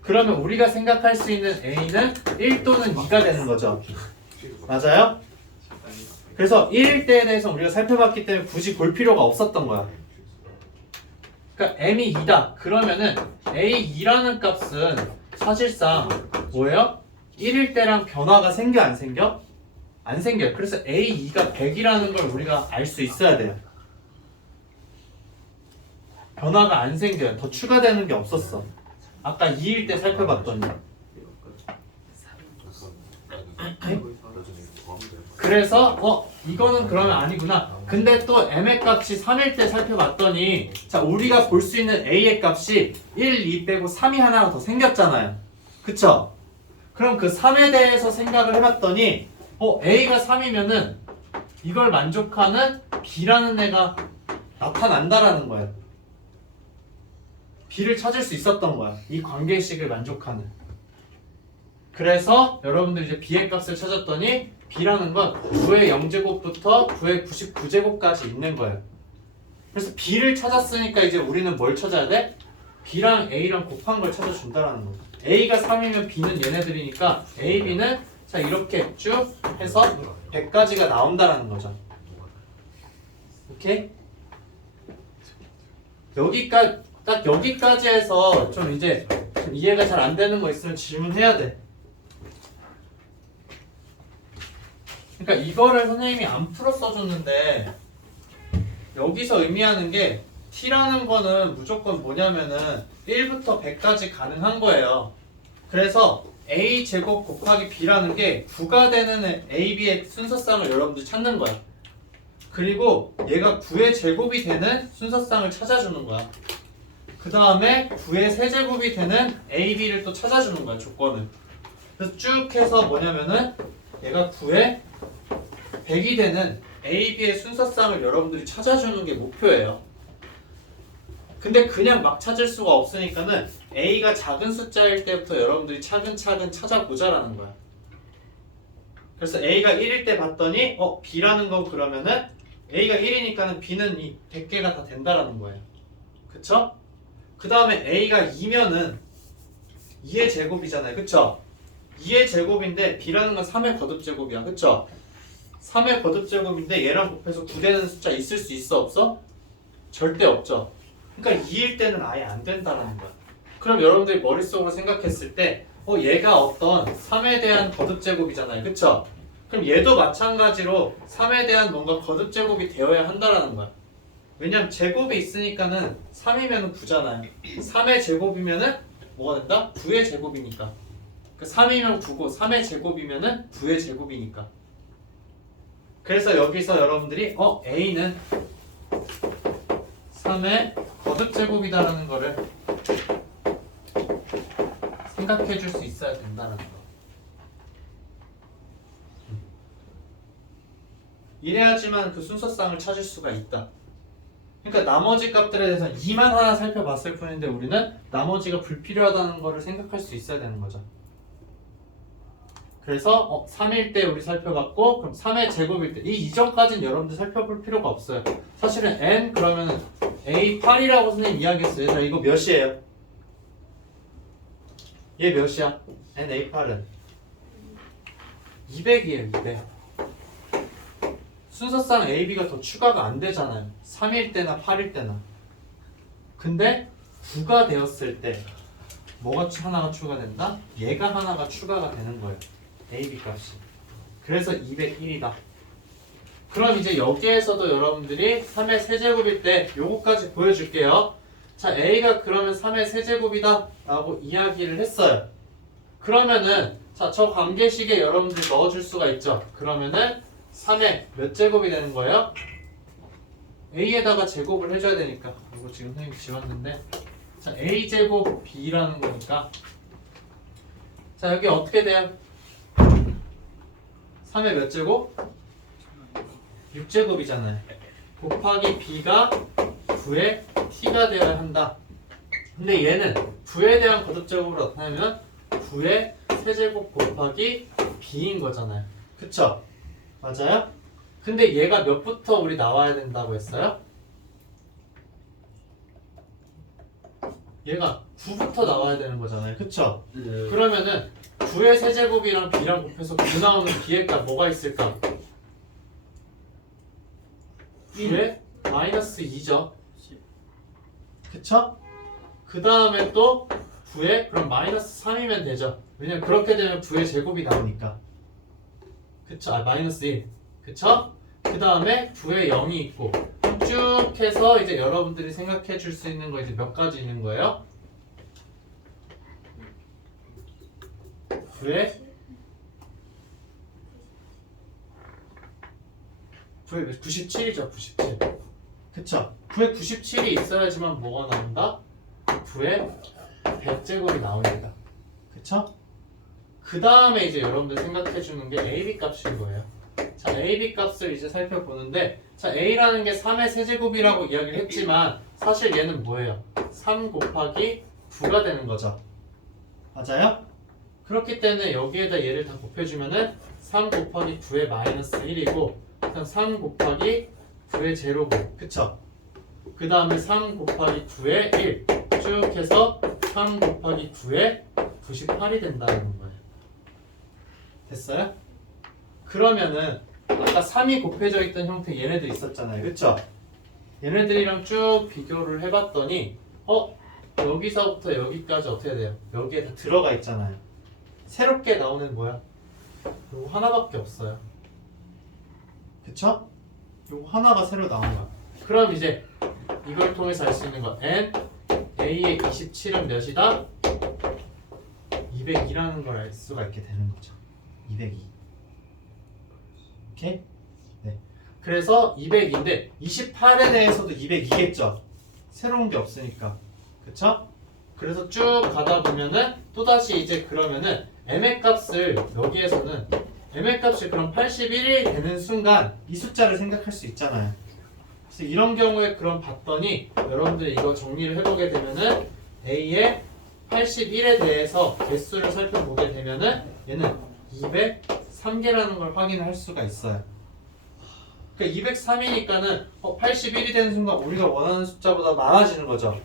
그러면 우리가 생각할 수 있는 A는 1 또는 2가 되는 거죠. 맞아요? 그래서 1일 때에 대해서 우리가 살펴봤기 때문에 굳이 볼 필요가 없었던 거야. 그러니까 m이 2다. 그러면은 a2라는 값은 사실상 뭐예요? 1일 때랑 변화가 생겨 안 생겨? 안 생겨요. 그래서 a2가 100이라는 걸 우리가 알 수 있어야 돼요. 변화가 안 생겨요. 더 추가되는 게 없었어. 아까 2일 때 살펴봤더니. 그래서 이거는 그러면 아니구나. 근데 또 m의 값이 3일 때 살펴봤더니 자 우리가 볼 수 있는 a의 값이 1, 2 빼고 3이 하나가 더 생겼잖아요. 그쵸? 그럼 그 3에 대해서 생각을 해봤더니 a가 3이면은 이걸 만족하는 b라는 애가 나타난다라는 거예요. b를 찾을 수 있었던 거야. 이 관계식을 만족하는. 그래서 여러분들 이제 b의 값을 찾았더니 b라는 건 9의 0제곱부터 9의 99제곱까지 있는 거예요. 그래서 b를 찾았으니까 이제 우리는 뭘 찾아야 돼? b랑 a랑 곱한 걸 찾아준다라는 거예요. a가 3이면 b는 얘네들이니까 a, b는 자 이렇게 쭉 해서 100까지가 나온다라는 거죠. 오케이? 딱 여기까지 해서 좀 이제 좀 이해가 잘 안 되는 거 있으면 질문해야 돼. 그러니까 이거를 선생님이 안 풀어 써줬는데 여기서 의미하는 게 t라는 거는 무조건 뭐냐면은 1부터 100까지 가능한 거예요. 그래서 a제곱 곱하기 b라는 게 9가 되는 ab의 순서쌍을 여러분들 찾는 거야. 그리고 얘가 9의 제곱이 되는 순서쌍을 찾아주는 거야. 그 다음에 9의 세제곱이 되는 ab를 또 찾아주는 거야, 조건을. 그래서 쭉 해서 뭐냐면은 얘가 9의 100이 되는 ab의 순서쌍을 여러분들이 찾아주는 게 목표예요. 근데 그냥 막 찾을 수가 없으니까는 a가 작은 숫자일 때부터 여러분들이 차근차근 찾아보자라는 거야. 그래서 a가 1일 때 봤더니 b라는 거 그러면은 a가 1이니까는 b는 이 100개가 다 된다라는 거예요. 그쵸? 그 다음에 a가 2면은 2의 제곱이잖아요. 그쵸? 2의 제곱인데 b라는 건 3의 거듭제곱이야. 그쵸? 3의 거듭제곱인데 얘랑 곱해서 9 되는 숫자 있을 수 있어? 없어? 절대 없죠. 그러니까 2일 때는 아예 안 된다라는 거야. 그럼 여러분들이 머릿속으로 생각했을 때 얘가 어떤 3에 대한 거듭제곱이잖아요. 그쵸? 그럼 얘도 마찬가지로 3에 대한 뭔가 거듭제곱이 되어야 한다라는 거야. 왜냐면 제곱이 있으니까는 3이면 9잖아요. 3의 제곱이면은 뭐가 된다? 9의 제곱이니까. 그 3이면 9고 3의 제곱이면은 9의 제곱이니까. 그래서 여기서 여러분들이 a는 3의 거듭제곱이다라는 거를 생각해 줄 수 있어야 된다는 거. 이래야지만 그 순서쌍을 찾을 수가 있다. 그러니까 나머지 값들에 대해서 2만 하나 살펴봤을 뿐인데 우리는 나머지가 불필요하다는 거를 생각할 수 있어야 되는 거죠. 그래서 3일 때 우리 살펴봤고 그럼 3의 제곱일 때 이 이전까지는 여러분들 살펴볼 필요가 없어요. 사실은 n 그러면은 a8이라고 선생님 이야기했어요. 얘들아 이거 몇이에요? 얘 몇이야? n a8은 200이에요. 200. 순서상 ab가 더 추가가 안 되잖아요. 3일 때나 8일 때나. 근데 9가 되었을 때 뭐가 하나가 추가된다? 얘가 하나가 추가가 되는 거예요. AB 값이. 그래서 201이다. 그럼 이제 여기에서도 여러분들이 3의 세제곱일 때 요거까지 보여줄게요. 자, A가 그러면 3의 세제곱이다 라고 이야기를 했어요. 그러면은 자, 저 관계식에 여러분들이 넣어줄 수가 있죠. 그러면은 3의 몇 제곱이 되는 거예요? A에다가 제곱을 해줘야 되니까 이거 지금 선생님 지웠는데 자, A제곱 B라는 거니까 자, 여기 어떻게 돼요? 3의 몇 제곱? 6제곱이잖아요. 곱하기 B가 9의 T가 되어야 한다. 근데 얘는 9에 대한 거듭제곱으로 나타내면 9의 세제곱 곱하기 B인 거잖아요. 그쵸? 맞아요? 근데 얘가 몇부터 우리 나와야 된다고 했어요? 얘가 9부터 나와야 되는 거잖아요. 그쵸? 네. 그러면은 9의 세제곱이랑 b랑 곱해서 9 나오는 b의 값 뭐가 있을까? 1에 마이너스 2죠. 그쵸? 그 다음에 또 9에 그럼 마이너스 3이면 되죠. 왜냐면 그렇게 되면 9의 제곱이 나오니까. 그쵸? 아 마이너스 1. 그쵸? 그 다음에 9에 0이 있고 쭉 해서 이제 여러분들이 생각해 줄 수 있는 거 이제 몇 가지 있는 거예요? 9에 97이죠. 97. 그쵸? 9에 97이 있어야지만 뭐가 나온다? 9에 100제곱이 나옵니다. 그쵸? 그 다음에 이제 여러분들 생각해 주는 게 AB 값인 거예요. 자, AB 값을 이제 살펴보는데, 자, A라는 게 3의 세제곱이라고 이야기를 했지만, 사실 얘는 뭐예요? 3 곱하기 9가 되는 거죠. 맞아요? 그렇기 때문에 여기에다 얘를 다 곱해주면은 3 곱하기 9의 마이너스 1이고, 그다음 3 곱하기 9의 제로고, 그쵸? 그 다음에 3 곱하기 9의 1, 쭉 해서 3 곱하기 9의 98이 된다는 거예요. 됐어요? 그러면은 아까 3이 곱해져 있던 형태 얘네들 있었잖아요. 그쵸? 얘네들이랑 쭉 비교를 해봤더니 여기서부터 여기까지 어떻게 돼요? 여기에 다 들어가 있잖아요. 새롭게 나오는 뭐야? 요거 하나밖에 없어요. 그쵸? 요거 하나가 새로 나온 거야. 그럼 이제 이걸 통해서 알 수 있는 거 n a의 27은 몇이다? 202라는 걸 알 수가 있게 되는 거죠. 202. 오케이? 네. 그래서 200인데 28에 대해서도 202겠죠. 새로운 게 없으니까. 그쵸? 그래서 쭉 가다 보면은 또다시 이제 그러면은 m의 값을 여기에서는 m의 값이 그럼 81이 되는 순간 이 숫자를 생각할 수 있잖아요. 그래서 이런 경우에 그럼 봤더니 여러분들 이거 정리를 해보게 되면은 a의 81에 대해서 개수를 살펴보게 되면은 얘는 203개라는 걸 확인할 수가 있어요. 그러니까 203이니까는 81이 되는 순간 우리가 원하는 숫자보다 많아지는 거죠.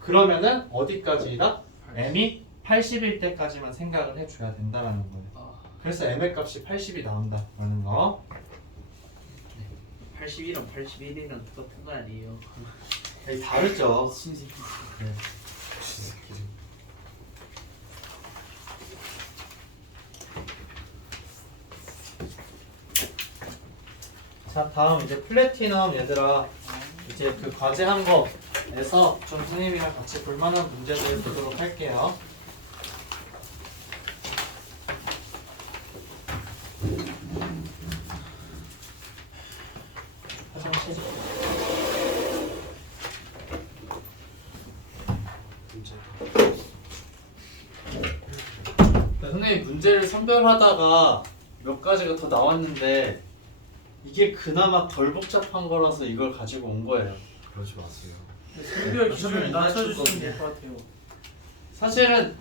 그러면은 어디까지다? m이 80일 때까지만 생각을 해줘야 된다라는 거예요. 그래서 m의 값이 80이 나온다라는 거. 81이랑 81이랑 똑같은 거 아니에요? 여기 다르죠. 신새끼. 네. 자, 다음 이제 플래티넘 얘들아, 이제 그 과제한 거에서 좀 선생님이랑 같이 볼만한 문제들 보도록 할게요. 화장실. 선생님 문제를 선별하다가 몇 가지가 더 나왔는데 이게 그나마 덜 복잡한 거라서 이걸 가지고 온 거예요. 그러지 마세요. 선별 기준을 낮춰주시면 될 것 같아요. 사실은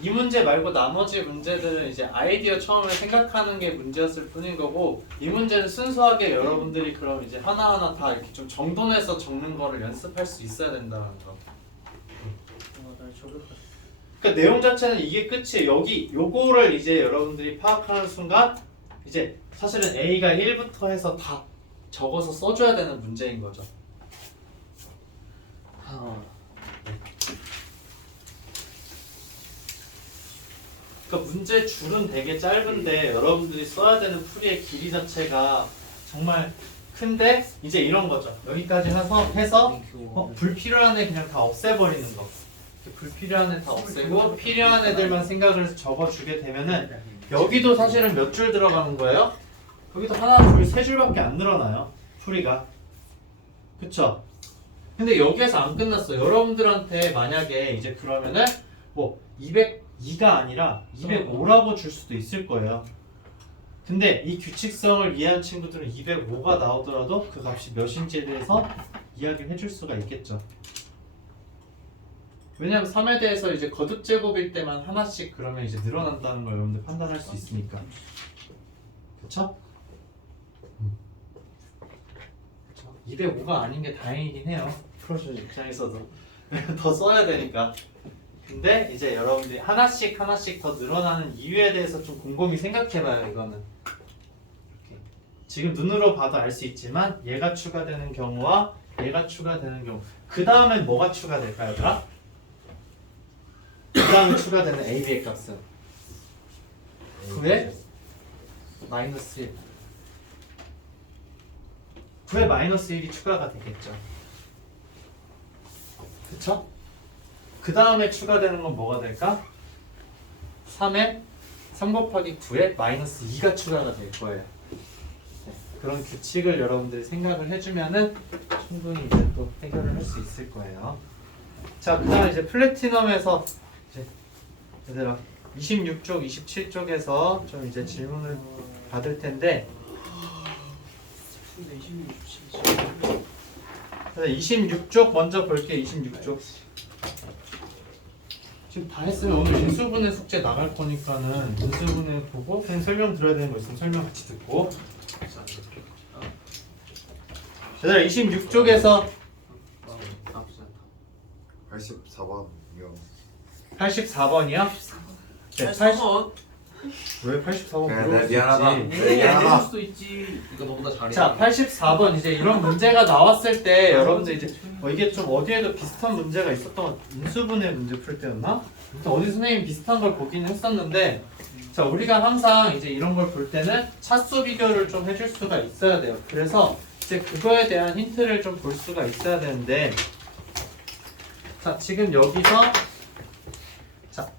이 문제 말고 나머지 문제들은 이제 아이디어 처음에 생각하는 게 문제였을 뿐인 거고, 이 문제는 순수하게 여러분들이 그럼 이제 하나하나 다 이렇게 좀 정돈해서 적는 거를 연습할 수 있어야 된다는 거. 나 저격. 그러니까 내용 자체는 이게 끝이에요. 여기 요거를 이제 여러분들이 파악하는 순간 이제 사실은 A가 1부터 해서 다 적어서 써줘야 되는 문제인 거죠. 그러니까 문제 줄은 되게 짧은데 여러분들이 써야 되는 풀이의 길이 자체가 정말 큰데 이제 이런 거죠. 여기까지 해서 불필요한 애 그냥 다 없애버리는 거. 불필요한 애 다 없애고 필요한 애들만 생각을 해서 적어주게 되면은 여기도 사실은 몇 줄 들어가는 거예요? 여기도 하나, 둘, 세 줄밖에 안 늘어나요. 풀이가. 그쵸? 근데 여기에서 안 끝났어. 여러분들한테 만약에 이제 그러면은 뭐 202가 아니라 205라고 줄 수도 있을 거예요. 근데 이 규칙성을 이해한 친구들은 205가 나오더라도 그 값이 몇인지에 대해서 이야기를 해줄 수가 있겠죠. 왜냐면 3에 대해서 이제 거듭 제곱일 때만 하나씩 그러면 이제 늘어난다는 걸 여러분들 판단할 수 있으니까. 그쵸? 205가 아닌 게 다행이긴 해요. 풀어주는 입장에서도. 더 써야 되니까. 근데 이제 여러분들이 하나씩 더 늘어나는 이유에 대해서 좀 곰곰이 생각해봐요. 이거는 이렇게. 지금 눈으로 봐도 알 수 있지만 얘가 추가되는 경우와 얘가 추가되는 경우, 그 다음엔 뭐가 추가될까요, 얘들아? 그 다음에 추가되는 a, b의 값은 9에 마이너스 1. 9에 마이너스 1이 추가가 되겠죠. 그쵸? 그 다음에 추가되는 건 뭐가 될까? 3에 3 곱하기 9에 마이너스 2가 추가가 될 거예요. 네, 그런 규칙을 여러분들이 생각을 해주면은 충분히 이제 또 해결을 할 수 있을 거예요. 자, 그 다음에 이제 플래티넘에서 이제 얘들아 26쪽, 27쪽에서 좀 이제 질문을 받을 텐데, 26쪽 먼저 볼게. 26쪽 지금 다 했으면 오늘 인수분해 숙제 나갈 거니까는 인수분해 보고 그냥 설명 들어야 되는 거 있으면 설명 같이 듣고. 얘들아 26쪽에서 84번이요. 84번이야? 네, 8번. 왜 84번 야, 물어볼 나 수 미안하다. 있지. 네, 미안하다. 알 수도 있지. 이거 너보다 잘해. 자, 84번 이제 이런 문제가 나왔을 때 여러분들 이제 이게 좀 어디에도 비슷한 문제가 있었던 것, 인수분해 문제 풀 때였나? 아무튼 어디 선생님이 비슷한 걸 보긴 했었는데, 자, 우리가 항상 이제 이런 걸 볼 때는 차수 비교를 좀 해줄 수가 있어야 돼요. 그래서 이제 그거에 대한 힌트를 좀 볼 수가 있어야 되는데, 자, 지금 여기서 자,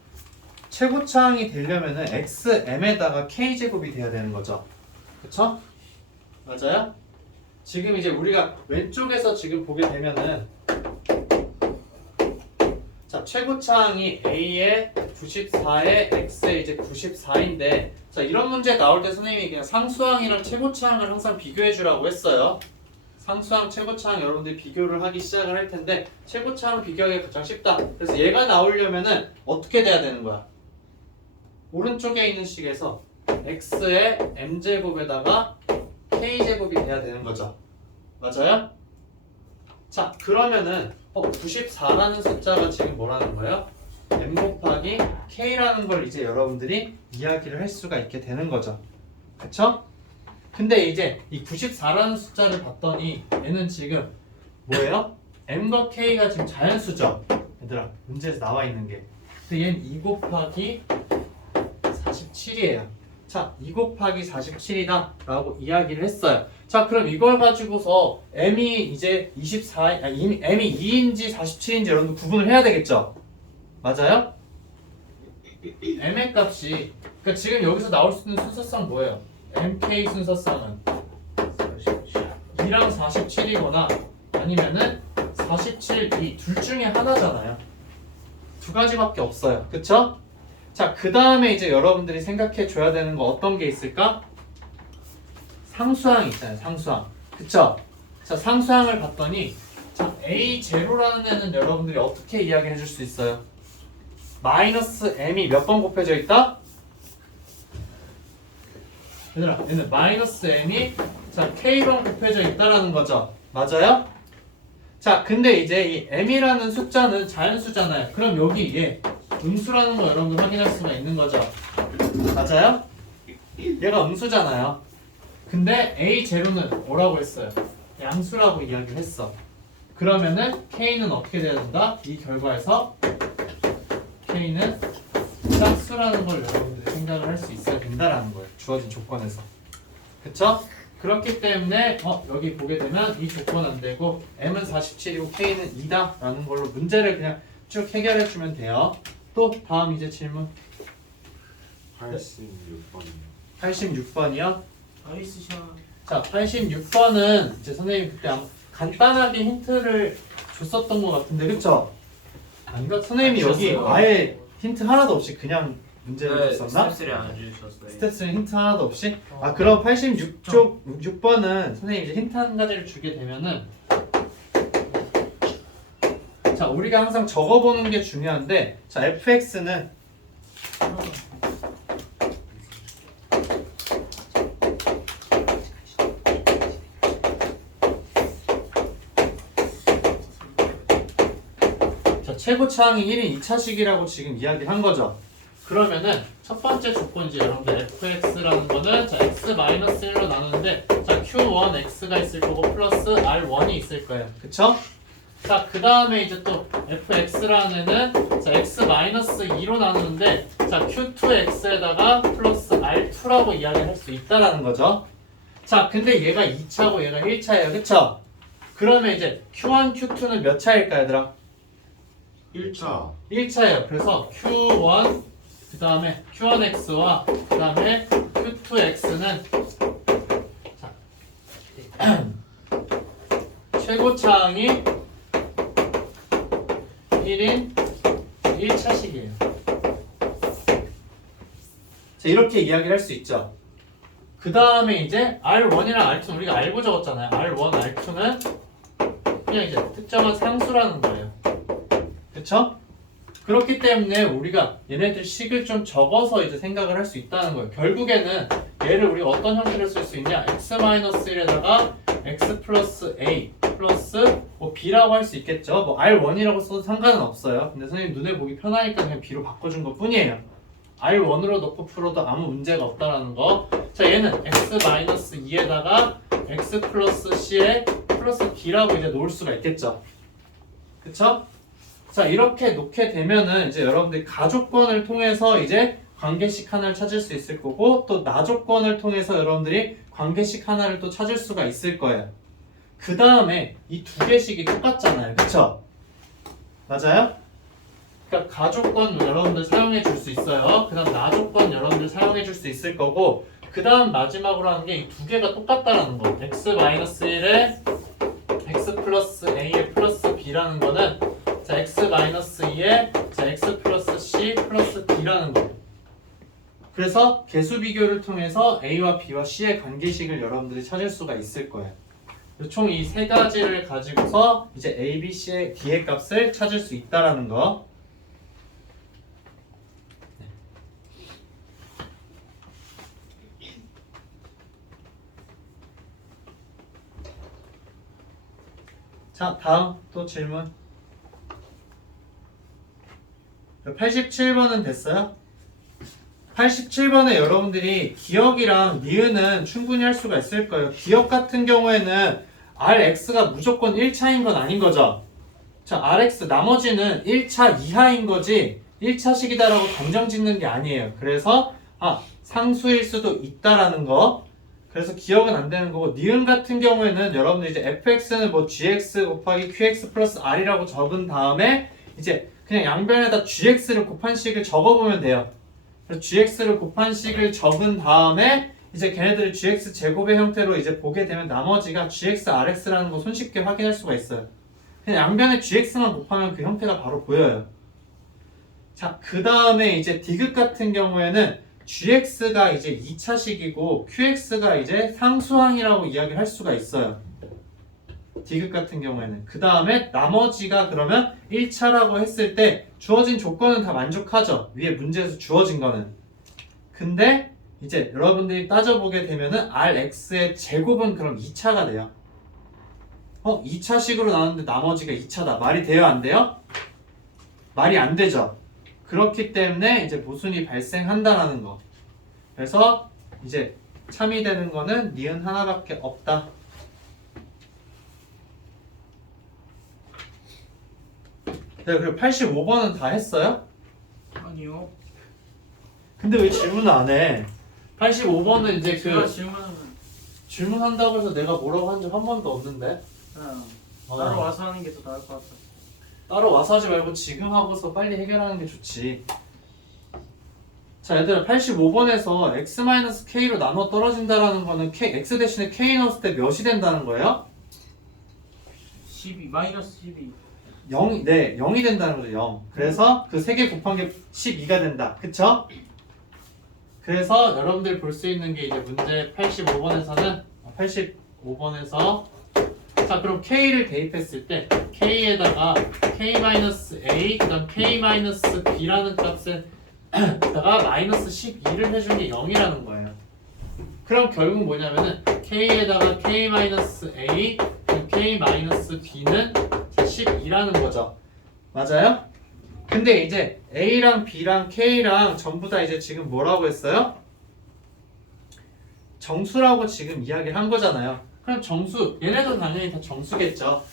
최고차항이 되려면은 xm에다가 k제곱이 돼야 되는 거죠. 그쵸? 맞아요? 지금 이제 우리가 왼쪽에서 지금 보게 되면은, 자, 최고차항이 a에 94에 x에 이제 94인데, 자, 이런 문제 나올 때 선생님이 그냥 상수항이랑 최고차항을 항상 비교해 주라고 했어요. 상수항, 최고차항 여러분들이 비교를 하기 시작을 할 텐데, 최고차항 비교하기가 가장 쉽다. 그래서 얘가 나오려면은 어떻게 돼야 되는 거야? 오른쪽에 있는 식에서 x의 m제곱에다가 k제곱이 돼야 되는 거죠. 맞아요? 자, 그러면은 94라는 숫자가 지금 뭐라는 거예요? m 곱하기 k라는 걸 이제 여러분들이 이야기를 할 수가 있게 되는 거죠. 그쵸? 근데 이제 이 94라는 숫자를 봤더니 얘는 지금 뭐예요? m과 k가 지금 자연수죠. 얘들아, 문제에서 나와 있는 게. 근데 얘는 2 곱하기 47이에요. 자, 2 곱하기 47이다 라고 이야기를 했어요. 자, 그럼 이걸 가지고서 m이 이제 24, m이 2인지 47인지 여러분들 구분을 해야 되겠죠? 맞아요? m의 값이, 그러니까 지금 여기서 나올 수 있는 순서상 뭐예요? mk 순서상은 2랑 47이거나 아니면은 47, 2 둘 중에 하나잖아요. 두 가지밖에 없어요. 그쵸? 자, 그 다음에 이제 여러분들이 생각해 줘야 되는 거 어떤 게 있을까? 상수항 있잖아요. 상수항. 그쵸? 자, 상수항을 봤더니, 자, A0라는 애는 여러분들이 어떻게 이야기해 줄 수 있어요? 마이너스 m이 몇 번 곱해져 있다? 얘들아, 얘는 마이너스 m이 자, k번 곱해져 있다라는 거죠. 맞아요? 자, 근데 이제 이 m이라는 숫자는 자연수잖아요. 그럼 여기 얘 음수라는 거 여러분들 확인할 수가 있는 거죠. 맞아요? 얘가 음수잖아요. 근데 A0는 뭐라고 했어요? 양수라고 이야기를 했어. 그러면은 K는 어떻게 돼야 된다? 이 결과에서 K는 짝수라는 걸 여러분들이 생각을 할 수 있어야 된다라는 거예요. 주어진 조건에서. 그쵸? 그렇기 때문에 여기 보게 되면 이 조건 안 되고 M은 47이고 K는 2다 라는 걸로 문제를 그냥 쭉 해결해 주면 돼요. 또 다음 이제 질문 86번이요. 86번이요. 아이스샷. 자, 86번은 이제 선생님이 그때 간단하게 힌트를 줬었던 것 같은데, 그쵸? 아닌가? 선생님이 여기 주셨어요. 아예 힌트 하나도 없이 그냥 문제를 줬었나? 스텝스를 안 주셨어요. 스탯스는 힌트 하나도 없이? 아, 그럼 86쪽 6번은 선생님이 이제 힌트 한 가지를 주게 되면은, 자, 우리가 항상 적어보는 게 중요한데, 자, fx는 최고차항이 1인 2차식이라고 지금 이야기한 거죠. 그러면은 첫 번째 조건이지 여러분들 fx라는 거는 자 x-1로 나누는데 자 q1x가 있을 거고 플러스 r1이 있을 거예요. 그쵸? 자 그 다음에 이제 또 fx라는 애는 자 x-2로 나누는데 자 q2x에다가 플러스 r2라고 이야기할 수 있다라는 거죠. 자 근데 얘가 2차고 얘가 1차예요. 그쵸? 그러면 이제 q1, q2는 몇 차일까요 얘들아? 1차 1차예요. 그래서 q1 그 다음에 q1x와 그 다음에 q2x는 최고차항이 1인 1차식이에요. 자, 이렇게 이야기를 할 수 있죠. 그 다음에 이제 R1이랑 R2는 우리가 알고 적었잖아요. R1, R2는 그냥 이제 특정한 상수라는 거예요. 그쵸? 그렇기 때문에 우리가 얘네들 식을 좀 적어서 이제 생각을 할 수 있다는 거예요. 결국에는 얘를 우리가 어떤 형태로 쓸 수 있냐? x-1에다가 x 플러스 a 플러스 뭐 b라고 할 수 있겠죠. 뭐 r1이라고 써도 상관은 없어요. 근데 선생님 눈에 보기 편하니까 그냥 b로 바꿔준 것 뿐이에요. r1으로 넣고 풀어도 아무 문제가 없다라는 거. 자 얘는 x-2에다가 x 플러스 c에 플러스 b라고 이제 놓을 수가 있겠죠. 그쵸? 자 이렇게 놓게 되면은 이제 여러분들이 가조건을 통해서 이제 관계식 하나를 찾을 수 있을 거고 또 나조건을 통해서 여러분들이 관계식 하나를 또 찾을 수가 있을 거예요. 그 다음에 이 두 개식이 똑같잖아요. 그쵸? 맞아요? 그러니까 가조건 여러분들 사용해 줄 수 있어요. 그 다음 나조건 여러분들 사용해 줄 수 있을 거고 그 다음 마지막으로 하는 게 이 두 개가 똑같다라는 거. x-1에 x 플러스 a에 플러스 b라는 거는 자 x-2에 자 x 플러스 c 플러스 d라는 거예요. 그래서 개수 비교를 통해서 a와 b와 c의 관계식을 여러분들이 찾을 수가 있을 거예요. 총 이 세 가지를 가지고서 이제 a, b, c의 d의 값을 찾을 수 있다라는 거. 자 다음 또 질문. 87번은 됐어요? 87번에 여러분들이 기억이랑 니은은 충분히 할 수가 있을 거예요. 기억 같은 경우에는 RX가 무조건 1차인 건 아닌 거죠. 자, RX 나머지는 1차 이하인 거지 1차식이다라고 단정 짓는 게 아니에요. 그래서 상수일 수도 있다라는 거. 그래서 기억은 안 되는 거고 니은 같은 경우에는 여러분들 이제 fx는 뭐 gx 곱하기 qx 플러스 r이라고 적은 다음에 이제 그냥 양변에다 gx를 곱한 식을 적어보면 돼요. 그래서 gx를 곱한 식을 적은 다음에 이제 걔네들을 gx 제곱의 형태로 이제 보게 되면 나머지가 gx rx라는 거 손쉽게 확인할 수가 있어요. 그냥 양변에 gx만 곱하면 그 형태가 바로 보여요. 자, 그 다음에 이제 디귿 같은 경우에는 gx가 이제 2차식이고 qx가 이제 상수항이라고 이야기를 할 수가 있어요. 디귿 같은 경우에는. 그 다음에 나머지가 그러면 1차라고 했을 때 주어진 조건은 다 만족하죠. 위에 문제에서 주어진 거는. 근데 이제 여러분들이 따져보게 되면은 rx의 제곱은 그럼 2차가 돼요. 2차식으로 나왔는데 나머지가 2차다. 말이 돼요? 안 돼요? 말이 안 되죠. 그렇기 때문에 이제 모순이 발생한다라는 거. 그래서 이제 참이 되는 거는 니은 하나밖에 없다. 네, 그리고 85번은 다 했어요? 아니요. 근데 왜 질문을 안 해? 85번은 이제 제가 그 질문하면 질문한다고 해서 내가 뭐라고 한 적 한 번도 없는데. 그냥 어. 따로 와서 하는 게 더 나을 것 같아. 따로 와서 하지 말고 지금 하고서 빨리 해결하는 게 좋지. 자, 얘들아 85번에서 x-k로 나눠 떨어진다라는 거는 x 대신에 k 넣었을 때 몇이 된다는 거예요? 12 마이너스 12. 0, 네, 0이 된다는 거죠, 0. 그래서 그 3개 곱한 게 12가 된다. 그쵸? 그래서 여러분들 볼 수 있는 게 이제 문제 85번에서는 자, 그럼 k를 대입했을 때 k에다가 k-a 그다음 k-b라는 값에다가 마이너스 12를 해준 게 0이라는 거예요. 그럼 결국 뭐냐면은 k에다가 k-a 그다음 k-b는 12라는 거죠. 맞아요? 근데 이제 A랑 B랑 K랑 전부 다 이제 지금 뭐라고 했어요? 정수라고 지금 이야기를 한 거잖아요. 그럼 정수, 얘네도 당연히 다 정수겠죠.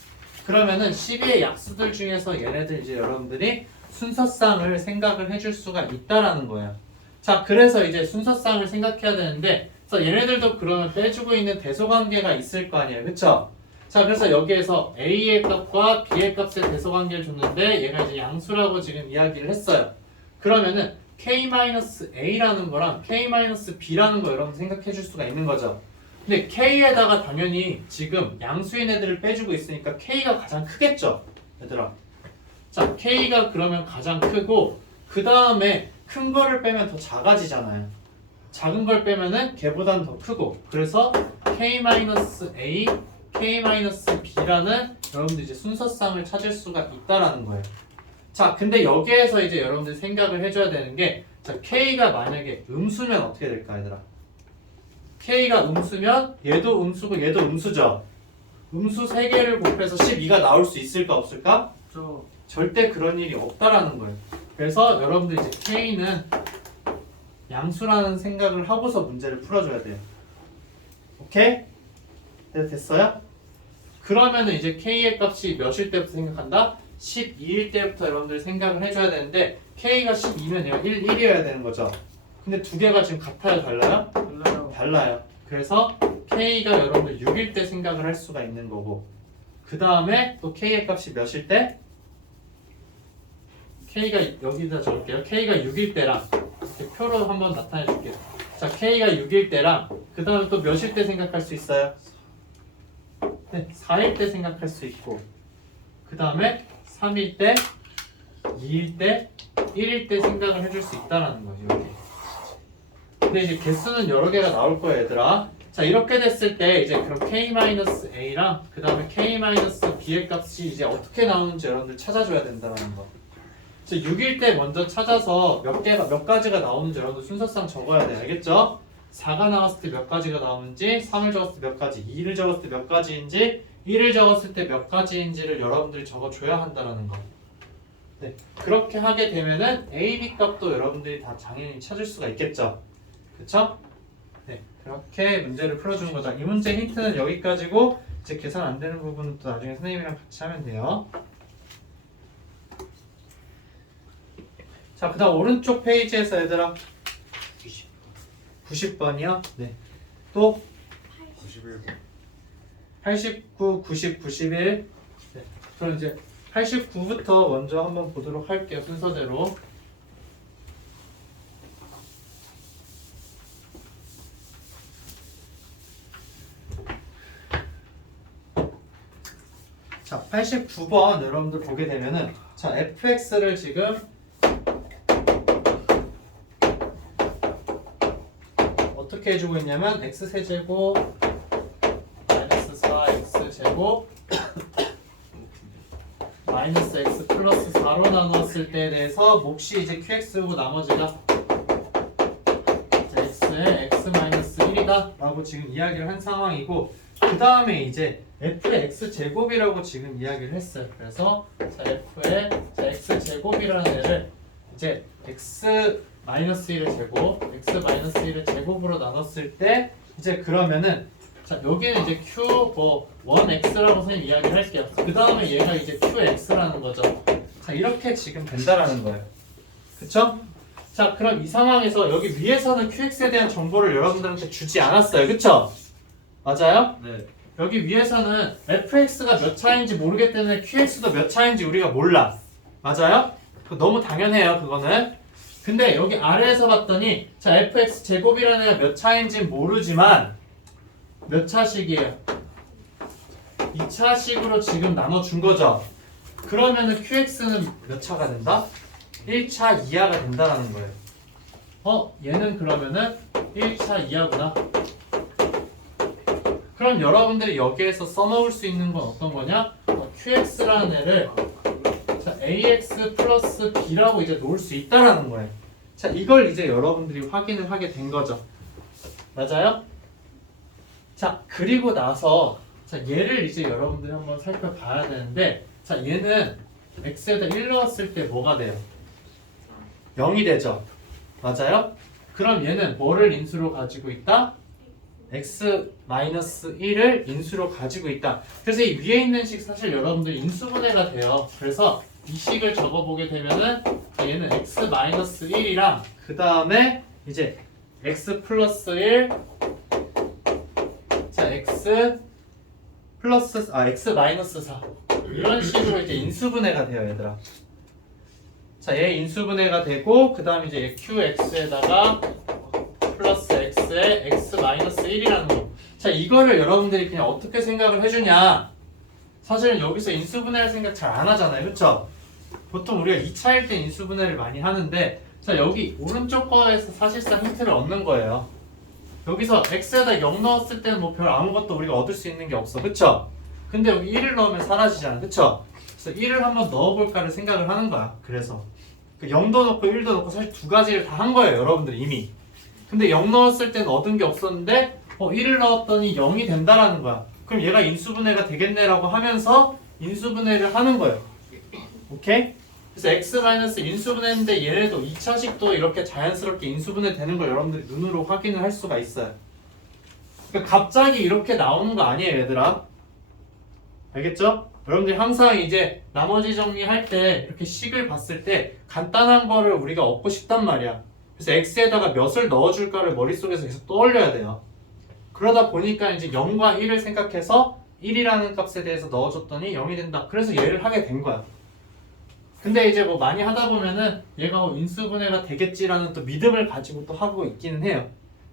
그러면은 12의 약수들 중에서 얘네들 이제 여러분들이 순서상을 생각을 해줄 수가 있다라는 거예요. 자, 그래서 이제 순서상을 생각해야 되는데, 그래서 얘네들도 그러면 빼주고 있는 대소관계가 있을 거 아니에요, 그쵸? 자, 그래서 여기에서 A의 값과 B의 값의 대소관계를 줬는데 얘가 이제 양수라고 지금 이야기를 했어요. 그러면은 K-A라는 거랑 K-B라는 거 여러분 생각해 줄 수가 있는 거죠. 근데 K에다가 당연히 지금 양수인 애들을 빼주고 있으니까 K가 가장 크겠죠, 얘들아. 자, K가 그러면 가장 크고 그 다음에 큰 거를 빼면 더 작아지잖아요. 작은 걸 빼면은 걔보다는 더 크고 그래서 K-A, K-B라는 여러분들 이제 순서상을 찾을 수가 있다라는 거예요. 자, 근데 여기에서 이제 여러분들 생각을 해줘야 되는 게 자, K가 만약에 음수면 어떻게 될까, 얘들아? K가 음수면 얘도 음수고 얘도 음수죠. 음수 3개를 곱해서 12가 나올 수 있을까 없을까? 저 절대 그런 일이 없다라는 거예요. 그래서 여러분들 이제 K는 양수라는 생각을 하고서 문제를 풀어줘야 돼요. 오케이? 됐어요? 그러면은 이제 K의 값이 몇일 때부터 생각한다? 12일 때부터 여러분들 생각을 해줘야 되는데 K가 12면 얘가 1이어야 되는 거죠. 근데 두 개가 지금 같아요, 달라요? 달라요. 달라요. 그래서 K가 여러분들 6일 때 생각을 할 수가 있는 거고 그 다음에 또 K의 값이 몇일 때? K가 여기다 적을게요. K가 6일 때랑 이렇게 표로 한번 나타내 줄게요. 자, K가 6일 때랑 그 다음에 또 몇일 때 생각할 수 있어요? 네, 4일 때 생각할 수 있고 그 다음에 3일 때, 2일 때, 1일 때 생각을 해줄 수 있다라는 거죠. 이렇게. 근데 이제 개수는 여러 개가 나올 거예요, 얘들아. 자, 이렇게 됐을 때 이제 그럼 K-A랑 그 다음에 K-B의 값이 이제 어떻게 나오는지 여러분들 찾아줘야 된다는 거. 6일 때 먼저 찾아서 몇 가지가 나오는지 여러분들 순서상 적어야 돼. 알겠죠? 4가 나왔을 때 몇 가지가 나오는지, 3을 적었을 때 몇 가지, 2를 적었을 때 몇 가지인지, 1을 적었을 때 몇 가지인지를 여러분들이 적어줘야 한다는 거. 네, 그렇게 하게 되면은 A, B 값도 여러분들이 다 당연히 찾을 수가 있겠죠. 그쵸? 네, 그렇게 문제를 풀어주는 거죠. 이 문제 힌트는 여기까지고 이제 계산 안 되는 부분은 또 나중에 선생님이랑 같이 하면 돼요. 자, 그 다음 오른쪽 페이지에서 얘들아 90번이요? 네. 또 91번 89, 90, 91. 네. 그럼 이제 89부터 먼저 한번 보도록 할게요. 순서대로. 자, 89번 여러분들 보게 되면은 자, fx를 지금 어떻게 해주고 있냐면 x세제곱 마이너스 4x제곱 마이너스 x 플러스 4로 나눴을 때에 대해서 몫이 이제 qx고 나머지가 x의 x 마이너스 1이다 라고 지금 이야기를 한 상황이고 그 다음에 이제 f의 x제곱이라고 지금 이야기를 했어요. 그래서 자, f의 x제곱이라는 애를 이제 x 마이너스 1을 제곱, x 마이너스 1을 제곱으로 나눴을 때 이제 그러면은 자, 여기는 이제 q 뭐 1x라고 선생님 이야기를 할게요. 그 다음에 얘가 이제 qx라는 거죠. 자, 이렇게 지금 된다라는 거예요. 그쵸? 자, 그럼 이 상황에서 여기 위에서는 qx에 대한 정보를 여러분들한테 주지 않았어요. 그쵸? 맞아요? 네. 여기 위에서는 fx가 몇 차인지 모르기 때문에 qx도 몇 차인지 우리가 몰라. 맞아요? 너무 당연해요, 그거는. 근데 여기 아래에서 봤더니 자, fx 제곱이라는 애가 몇 차인지 모르지만 몇 차식이에요? 2차식으로 지금 나눠준 거죠. 그러면은 qx는 몇 차가 된다? 1차 이하가 된다는 거예요. 얘는 그러면은 1차 이하구나. 그럼 여러분들이 여기에서 써먹을 수 있는 건 어떤 거냐? qx라는 애를 자, ax 플러스 b라고 이제 놓을 수 있다라는 거예요. 자, 이걸 이제 여러분들이 확인을 하게 된 거죠. 맞아요? 자, 그리고 나서 자, 얘를 이제 여러분들이 한번 살펴봐야 되는데 자, 얘는 x에다 1 넣었을 때 뭐가 돼요? 0이 되죠. 맞아요? 그럼 얘는 뭐를 인수로 가지고 있다? x-1을 인수로 가지고 있다. 그래서 이 위에 있는 식 사실 여러분들 인수분해가 돼요. 그래서 이 식을 적어보게 되면은 얘는 x-1이랑 그 다음에 이제 x 플러스 1 자 x 플러스 x 마이너스 4 이런 식으로 이제 인수분해가 돼요, 얘들아. 자, 얘 인수분해가 되고 그 다음에 이제 qx에다가 플러스 x에 x 마이너스 1이라는 거. 자, 이거를 여러분들이 그냥 어떻게 생각을 해주냐? 사실은 여기서 인수분해할 생각 잘 안 하잖아요, 그렇죠? 보통 우리가 2차일 때 인수분해를 많이 하는데, 자, 여기 오른쪽 거에서 사실상 힌트를 얻는 거예요. 여기서 x에다 0 넣었을 때는 뭐 별 아무것도 우리가 얻을 수 있는 게 없어, 그쵸? 근데 여기 1을 넣으면 사라지잖아, 그쵸? 그래서 1을 한번 넣어볼까를 생각을 하는 거야. 그래서 0도 넣고 1도 넣고 사실 두 가지를 다 한 거예요, 여러분들 이미. 근데 0 넣었을 땐 얻은 게 없었는데 1을 넣었더니 0이 된다라는 거야. 그럼 얘가 인수분해가 되겠네라고 하면서 인수분해를 하는 거예요. 오케이? 그래서 x- 인수분해인데 얘네도 2차식도 이렇게 자연스럽게 인수분해 되는 걸 여러분들이 눈으로 확인을 할 수가 있어요. 그러니까 갑자기 이렇게 나오는 거 아니에요, 얘들아. 알겠죠? 여러분들이 항상 이제 나머지 정리할 때 이렇게 식을 봤을 때 간단한 거를 우리가 얻고 싶단 말이야. 그래서 x에다가 몇을 넣어줄까를 머릿속에서 계속 떠올려야 돼요. 그러다 보니까 이제 0과 1을 생각해서 1이라는 값에 대해서 넣어줬더니 0이 된다. 그래서 얘를 하게 된 거야. 근데 이제 뭐 많이 하다 보면은 얘가 인수분해가 되겠지라는 또 믿음을 가지고 또 하고 있기는 해요.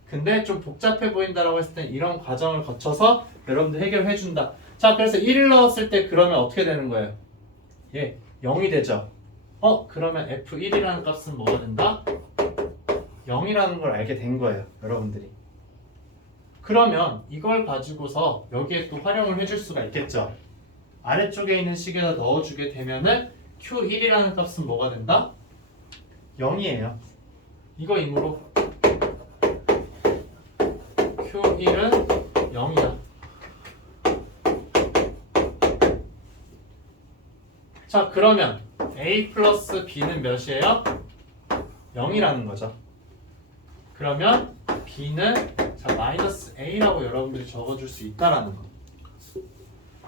근데 좀 복잡해 보인다라고 했을 때 이런 과정을 거쳐서 여러분들 해결해 준다. 자, 그래서 1을 넣었을 때 그러면 어떻게 되는 거예요? 예, 0이 되죠. 그러면 f1이라는 값은 뭐가 된다? 0이라는 걸 알게 된 거예요, 여러분들이. 그러면 이걸 가지고서 여기에 또 활용을 해줄 수가 있겠죠. 아래쪽에 있는 식에다 넣어주게 되면은 q1이라는 값은 뭐가 된다? 0이에요. 이거 임으로 q1은 0이다. 자, 그러면 a 플러스 b는 몇이에요? 0이라는 거죠. 그러면 b는 자, 마이너스 a라고 여러분들이 적어줄 수 있다라는 거.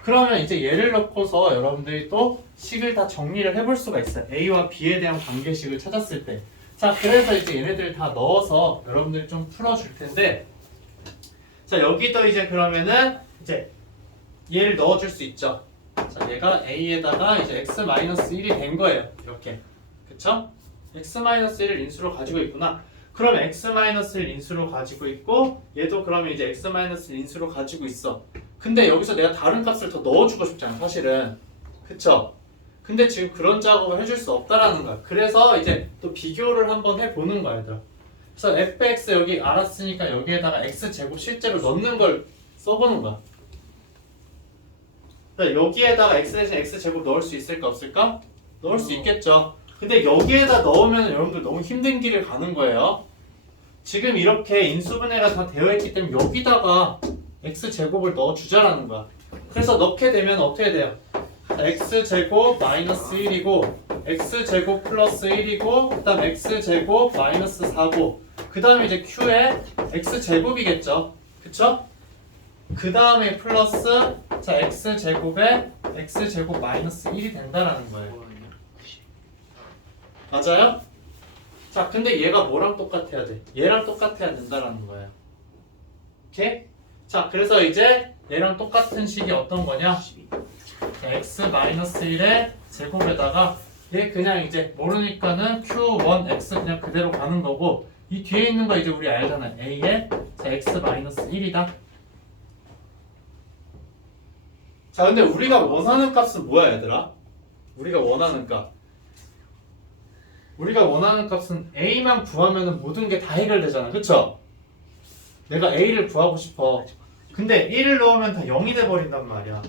그러면 이제 얘를 넣고서 여러분들이 또 식을 다 정리를 해볼 수가 있어요. a와 b에 대한 관계식을 찾았을 때. 자, 그래서 이제 얘네들을 다 넣어서 여러분들이 좀 풀어줄 텐데, 자, 여기도 이제 그러면은 이제 얘를 넣어줄 수 있죠. 자, 얘가 a에다가 이제 x-1이 된 거예요. 이렇게. 그쵸? x-1을 인수로 가지고 있구나. 그럼 x-1 인수로 가지고 있고 얘도 그러면 이제 x-1 인수로 가지고 있어. 근데 여기서 내가 다른 값을 더 넣어주고 싶잖아, 사실은. 그쵸? 근데 지금 그런 작업을 해줄 수 없다라는 거야. 그래서 이제 또 비교를 한번 해보는 거야, 얘들아. 그래서 fx 여기 알았으니까 여기에다가 x제곱 실제로 넣는 걸 써보는 거야. 여기에다가 x 대신 x제곱 넣을 수 있을까 없을까? 넣을 수 있겠죠. 근데 여기에다 넣으면 여러분들 너무 힘든 길을 가는 거예요. 지금 이렇게 인수분해가 다 되어 있기 때문에 여기다가 x제곱을 넣어주자라는 거야. 그래서 넣게 되면 어떻게 돼요? x제곱 마이너스 1이고 x제곱 플러스 1이고 그 다음 x제곱 마이너스 4고 그 다음에 이제 q에 x제곱이겠죠. 그쵸? 그 다음에 플러스 자 x제곱에 x제곱 마이너스 1이 된다라는 거예요. 맞아요? 자, 근데 얘가 뭐랑 똑같아야 돼? 얘랑 똑같아야 된다라는 거예요. 오케이? 자, 그래서 이제 얘랑 똑같은 식이 어떤 거냐? 자, x-1의 제곱에다가 얘 그냥 이제 모르니까는 q1x 그냥 그대로 가는 거고 이 뒤에 있는 거 이제 우리 알잖아요. a에 자, x-1이다. 자, 근데 우리가 원하는 값은 뭐야, 얘들아? 우리가 원하는 값. 우리가 원하는 값은 a만 구하면 모든 게 다 해결되잖아. 그쵸? 내가 a를 구하고 싶어. 근데 1을 넣으면 다 0이 돼버린단 말이야.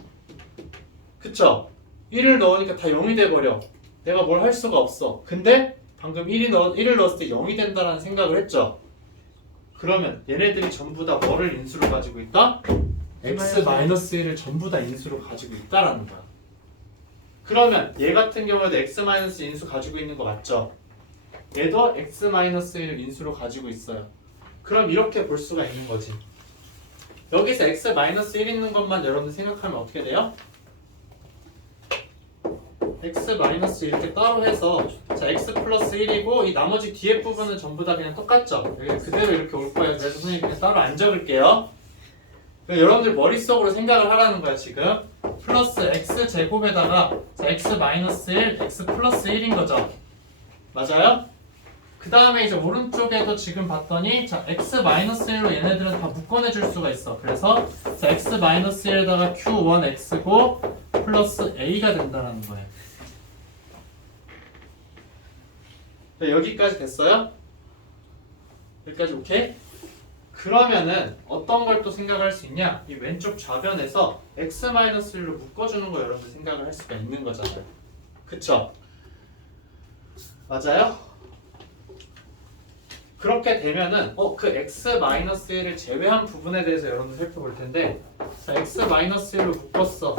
그쵸? 1을 넣으니까 다 0이 돼버려. 내가 뭘 할 수가 없어. 근데 방금 1을 넣었을 때 0이 된다는 생각을 했죠? 그러면 얘네들이 전부 다 뭐를 인수로 가지고 있다? x-1을 전부 다 인수로 가지고 있다라는 거야. 그러면 얘 같은 경우에도 x-1 인수 가지고 있는 거 맞죠? 얘도 x-1을 인수로 가지고 있어요. 그럼 이렇게 볼 수가 있는 거지. 여기서 x-1 있는 것만 여러분들 생각하면 어떻게 돼요? x- 이렇게 따로 해서 자 x 플러스 1이고 이 나머지 뒤에 부분은 전부 다 그냥 똑같죠? 여기 그대로 이렇게 올 거예요. 그래서 선생님 그냥 따로 안 적을게요. 여러분들 머릿속으로 생각을 하라는 거야 지금. 플러스 x제곱에다가 자 x-1, x 플러스 1인 거죠. 맞아요? 그 다음에 이제 오른쪽에도 지금 봤더니 자 x-1로 얘네들은 다 묶어내줄 수가 있어. 그래서 자 x-1에다가 q1x고 플러스 a가 된다는 거예요. 네, 여기까지 됐어요? 여기까지 오케이? 그러면은 어떤 걸 또 생각할 수 있냐? 이 왼쪽 좌변에서 x-1로 묶어주는 거 여러분들 생각을 할 수가 있는 거잖아요. 그쵸? 맞아요? 그렇게 되면은 그 x-1을 제외한 부분에 대해서 여러분들 살펴볼 텐데 자 x-1로 묶었어.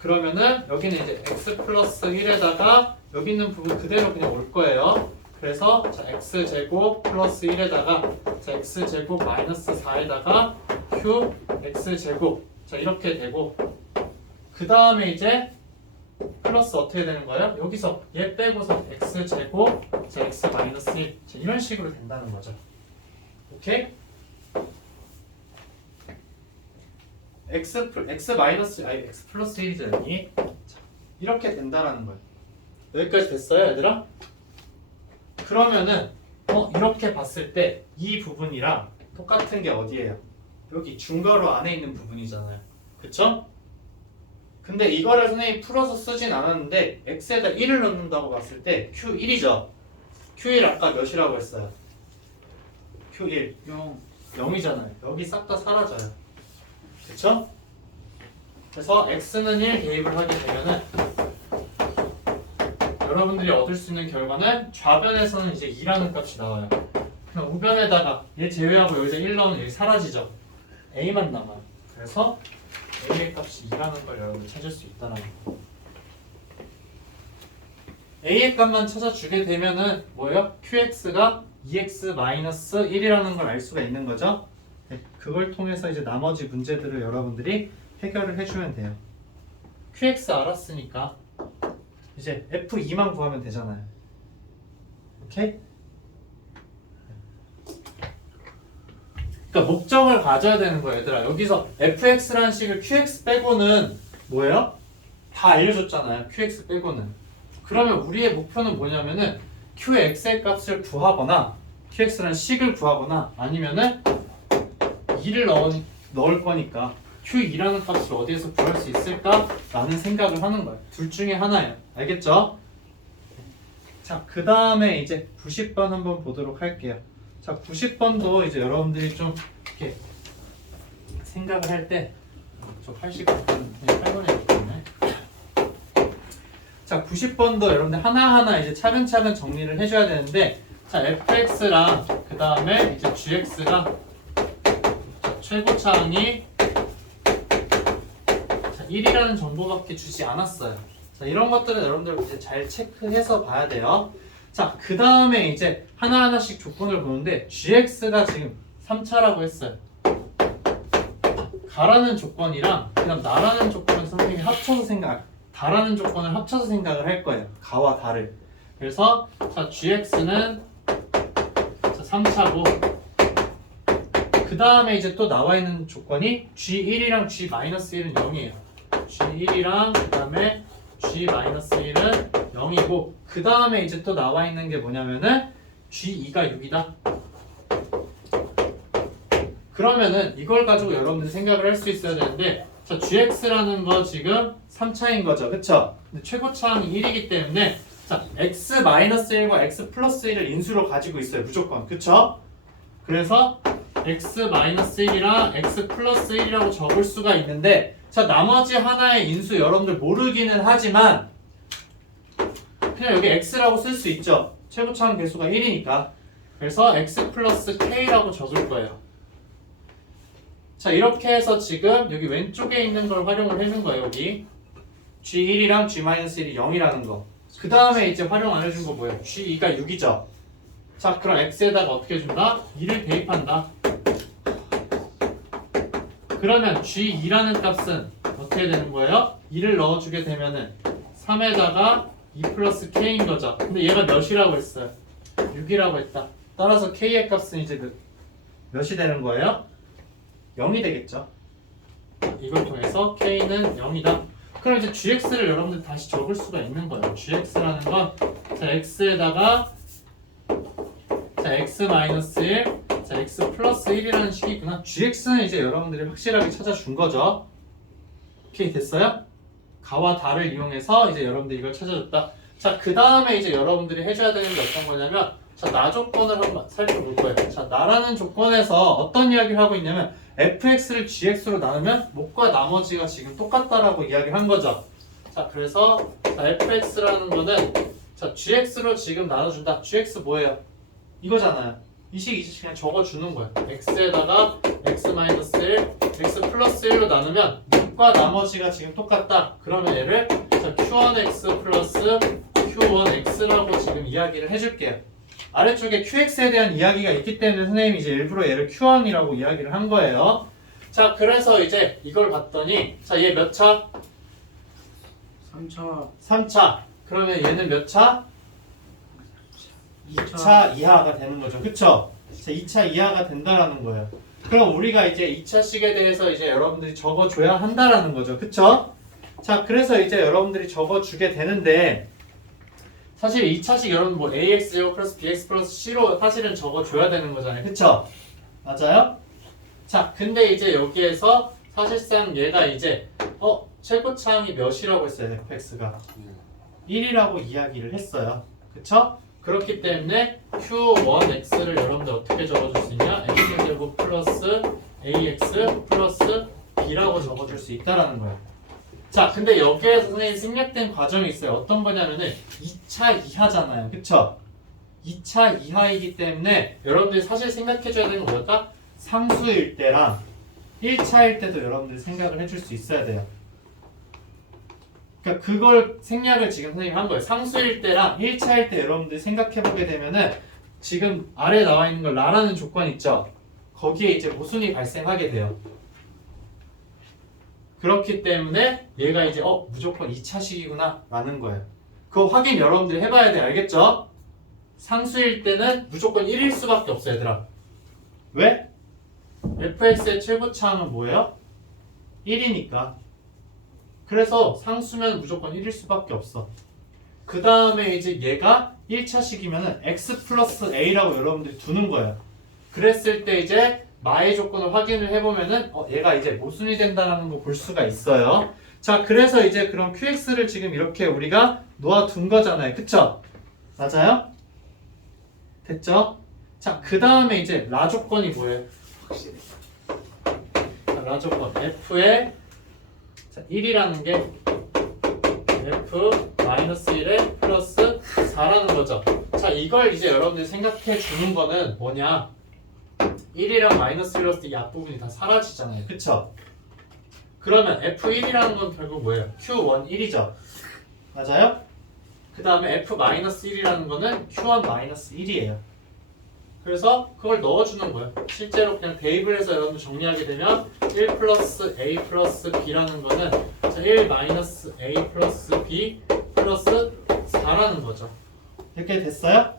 그러면은 여기는 이제 x 플러스 1에다가 여기 있는 부분 그대로 그냥 올 거예요. 그래서 자 x제곱 플러스 1에다가 자 x제곱 마이너스 4에다가 q x제곱 자 이렇게 되고 그 다음에 이제 플러스 어떻게 되는 거예요? 여기서 얘 빼고서 x제곱 자 x 마이너스 1 자, 이런 식으로 된다는 거죠. 오케이? x 마이너스 x 플러스 1이죠 여기. 자, 이렇게 된다라는 거예요. 여기까지 됐어요 얘들아? 그러면은 이렇게 봤을 때 이 부분이랑 똑같은 게 어디예요? 여기 중괄호 안에 있는 부분이잖아요. 그쵸? 근데 이거를 선생님이 풀어서 쓰진 않았는데 x에다 1을 넣는다고 봤을 때 q1이죠. q1 아까 몇이라고 했어요? q1 0이잖아요. 여기 싹 다 사라져요. 그쵸? 그래서 x는 1 대입을 하게 되면은 여러분들이 얻을 수 있는 결과는 좌변에서는 이제 2라는 값이 나와요. 그럼 우변에다가 얘 제외하고 여기서 1 넣으면 여기 사라지죠. a만 남아요. 그래서 a의 값이 2라는 걸 여러분들 찾을 수 있다는 거. a의 값만 찾아주게 되면은 뭐예요? qx가 2x-1이라는 걸 알 수가 있는 거죠. 네, 그걸 통해서 이제 나머지 문제들을 여러분들이 해결을 해주면 돼요. qx 알았으니까 이제 f2만 구하면 되잖아요. 오케이? 그러니까 목적을 가져야 되는 거예요, 얘들아. 여기서 fx라는 식을 qx 빼고는 뭐예요? 다 알려줬잖아요, qx 빼고는. 그러면 우리의 목표는 뭐냐면은 qx의 값을 구하거나 qx라는 식을 구하거나 아니면은 2를 넣을 거니까 q2라는 값을 어디에서 구할 수 있을까? 라는 생각을 하는 거예요. 둘 중에 하나예요. 알겠죠? 자, 그 다음에 이제 90번 한번 보도록 할게요. 자, 90번도 이제 여러분들이 좀 이렇게 생각을 할 때 저 89번 8번에 있거든요. 자, 90번도 여러분들 하나하나 이제 차근차근 정리를 해줘야 되는데 자, fx랑 그 다음에 이제 gx가 최고차항이 1이라는 정보밖에 주지 않았어요. 자, 이런 것들은 여러분들 이제 잘 체크해서 봐야 돼요. 자, 그 다음에 이제 하나하나씩 조건을 보는데 gx가 지금 3차라고 했어요. 가라는 조건이랑 그다음 나라는 조건을 선생님이 합쳐서 다라는 조건을 합쳐서 생각을 할 거예요. 가와 다를. 그래서 자, gx는 자, 3차고 그 다음에 이제 또 나와 있는 조건이 g1이랑 g-1은 0이에요. g1이랑 그 다음에 g-1은 0이고 그 다음에 이제 또 나와 있는 게 뭐냐면은 g2가 6이다. 그러면은 이걸 가지고 여러분들 생각을 할 수 있어야 되는데 자, gx라는 거 지금 3차인 거죠. 그쵸? 근데 최고차항이 1이기 때문에 자, x-1과 x 플러스 1을 인수로 가지고 있어요. 무조건. 그쵸? 그래서 x-1이랑 x 플러스 1이라고 적을 수가 있는데 자, 나머지 하나의 인수 여러분들 모르기는 하지만 그냥 여기 x라고 쓸 수 있죠. 최고차항 개수가 1이니까. 그래서 x 플러스 k라고 적을 거예요. 자, 이렇게 해서 지금 여기 왼쪽에 있는 걸 활용을 해준 거예요. 여기 G1이랑 G-1이 0이라는 거. 그 다음에 이제 활용 안 해준 거 뭐예요? G2가 6이죠. 자, 그럼 X에다가 어떻게 준다? 2를 대입한다. 그러면 G2라는 값은 어떻게 되는 거예요? 2를 넣어주게 되면은 3에다가 2 플러스 K인 거죠. 근데 얘가 몇이라고 했어요? 6이라고 했다. 따라서 K의 값은 이제 몇이 되는 거예요? 0이 되겠죠. 이걸 통해서 K는 0이다. 그럼 이제 GX를 여러분들 다시 적을 수가 있는 거예요. GX라는 건 자, X에다가 자, X 마이너스 1, 자, X 플러스 1이라는 식이구나. GX는 이제 여러분들이 확실하게 찾아준 거죠. 오케이, 됐어요? 가와 다를 이용해서 이제 여러분들이 이걸 찾아줬다. 자, 그 다음에 이제 여러분들이 해줘야 되는 게 어떤 거냐면 자, 나 조건을 한번 살펴볼 거예요. 자, 나라는 조건에서 어떤 이야기를 하고 있냐면 fx를 gx로 나누면 목과 나머지가 지금 똑같다라고 이야기를 한 거죠. 자, 그래서 자, fx라는 거는 자, gx로 지금 나눠준다. gx 뭐예요? 이거잖아요. 이 식 그냥 적어주는 거예요. x에다가 x-1, x 플러스 1로 나누면 목과 나머지가 지금 똑같다. 그러면 얘를 자, q1x 플러스 q1x라고 지금 이야기를 해줄게요. 아래쪽에 qx에 대한 이야기가 있기 때문에 선생님이 이제 일부러 얘를 q1이라고 이야기를 한 거예요. 자, 그래서 이제 이걸 봤더니 자, 얘 몇 차? 3차 3차. 그러면 얘는 몇 차? 2차 이하가 되는 거죠. 그쵸? 자, 2차 이하가 된다라는 거예요. 그럼 우리가 이제 2차식에 대해서 이제 여러분들이 적어줘야 한다라는 거죠. 그쵸? 자, 그래서 이제 여러분들이 적어주게 되는데 사실 2차식 여러분 뭐 ax0 플러스 bx 플러스 c로 사실은 적어줘야 되는 거잖아요. 그쵸? 맞아요? 자, 근데 이제 여기에서 사실상 얘가 이제 최고차항이 몇이라고 했어요? fx가 1이라고 이야기를 했어요. 그쵸? 그렇기 때문에 q1x를 여러분들 어떻게 적어줄 수 있냐? x제곱 플러스 ax 플러스 b라고 적어줄 수 있다라는 거예요. 자, 근데 여기에서 선생님 생략된 과정이 있어요. 어떤 거냐면은 2차 이하잖아요. 그쵸? 2차 이하이기 때문에 여러분들이 사실 생각해줘야 되는 건 뭐였다? 상수일 때랑 1차일 때도 여러분들이 생각을 해줄 수 있어야 돼요. 그러니까 그걸 생략을 지금 선생님이 한 거예요. 상수일 때랑 1차일 때 여러분들이 생각해보게 되면은 지금 아래에 나와 있는 걸 라라는 조건 있죠? 거기에 이제 모순이 발생하게 돼요. 그렇기 때문에 얘가 이제 무조건 2차식이구나 라는 거예요. 그거 확인 여러분들이 해봐야 돼요. 알겠죠? 상수일 때는 무조건 1일 수밖에 없어요. 얘들아. 왜? fx의 최고차항은 뭐예요? 1이니까. 그래서 상수면 무조건 1일 수밖에 없어. 그 다음에 이제 얘가 1차식이면은 x 플러스 a라고 여러분들이 두는 거예요. 그랬을 때 이제 마의 조건을 확인을 해보면은 얘가 이제 모순이 된다는 거 볼 수가 있어요. 자, 그래서 이제 그럼 qx를 지금 이렇게 우리가 놓아둔 거잖아요. 그쵸? 맞아요? 됐죠? 자, 그 다음에 이제 라 조건이 뭐예요? 자, 라 조건 f의 1이라는 게 f-1에 플러스 4라는 거죠. 자, 이걸 이제 여러분들이 생각해 주는 거는 뭐냐? 1이랑 마이너스 1을 때 이 앞부분이 다 사라지잖아요. 그쵸? 그러면 F1이라는 건 결국 뭐예요? Q1 1이죠. 맞아요? 그 다음에 F-1이라는 거는 Q1 1이에요. 그래서 그걸 넣어주는 거예요. 실제로 그냥 대입을 해서 여러분들 정리하게 되면 1 플러스 A 플러스 B라는 거는 자, 1 마이너스 A 플러스 B 플러스 4라는 거죠. 이렇게 됐어요?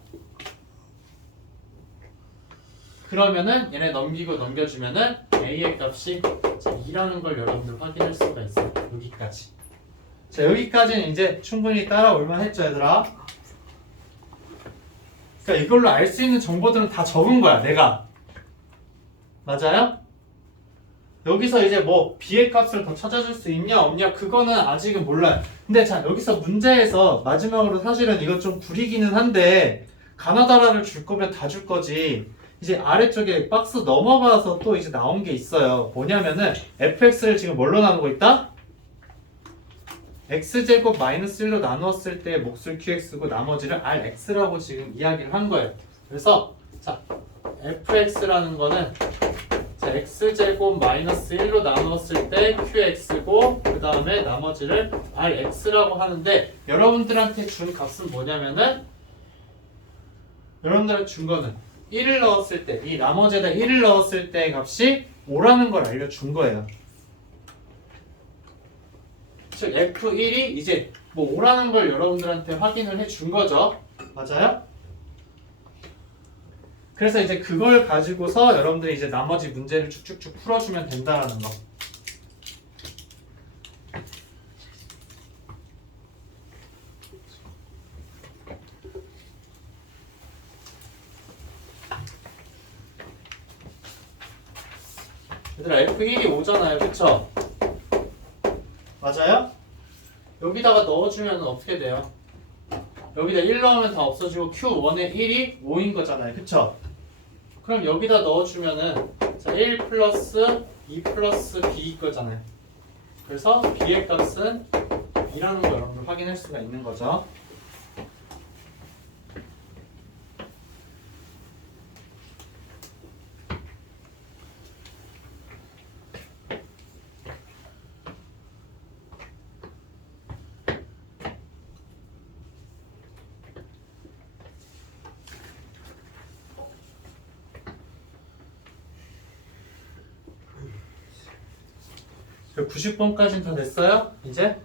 그러면은 얘네 넘기고 넘겨주면은 A의 값이 2라는 걸 여러분들 확인할 수가 있어요. 여기까지. 자, 여기까지는 이제 충분히 따라올 만했죠, 얘들아? 그러니까 이걸로 알 수 있는 정보들은 다 적은 거야, 내가. 맞아요? 여기서 이제 뭐 B의 값을 더 찾아줄 수 있냐 없냐 그거는 아직은 몰라요. 근데 자, 여기서 문제에서 마지막으로 사실은 이거 좀 구리기는 한데 가나다라를 줄 거면 다 줄 거지. 이제 아래쪽에 박스 넘어가서 또 이제 나온 게 있어요. 뭐냐면은 fx를 지금 뭘로 나누고 있다? x제곱 마이너스 1로 나누었을 때 몫을 qx고 나머지를 rx라고 지금 이야기를 한 거예요. 그래서 자, fx라는 거는 자, x제곱 마이너스 1로 나누었을 때 qx고 그 다음에 나머지를 rx라고 하는데 여러분들한테 준 값은 뭐냐면은 여러분들한테 준 거는 1을 넣었을 때 이 나머지에다 1을 넣었을 때의 값이 5라는 걸 알려준 거예요. 즉 F1이 이제 뭐 5라는 걸 여러분들한테 확인을 해준 거죠. 맞아요? 그래서 이제 그걸 가지고서 여러분들이 이제 나머지 문제를 쭉쭉쭉 풀어주면 된다라는 거. 얘들아 F1이 5잖아요. 그쵸? 맞아요? 여기다가 넣어주면 어떻게 돼요? 여기다 1 넣으면 다 없어지고 Q1의 1이 5인 거잖아요. 그쵸? 그럼 여기다 넣어주면은 자, 1 플러스 2 플러스 B일 거잖아요. 그래서 B의 값은 2라는 거 여러분들 확인할 수가 있는 거죠. 그 90번까지는 다 됐어요? 이제?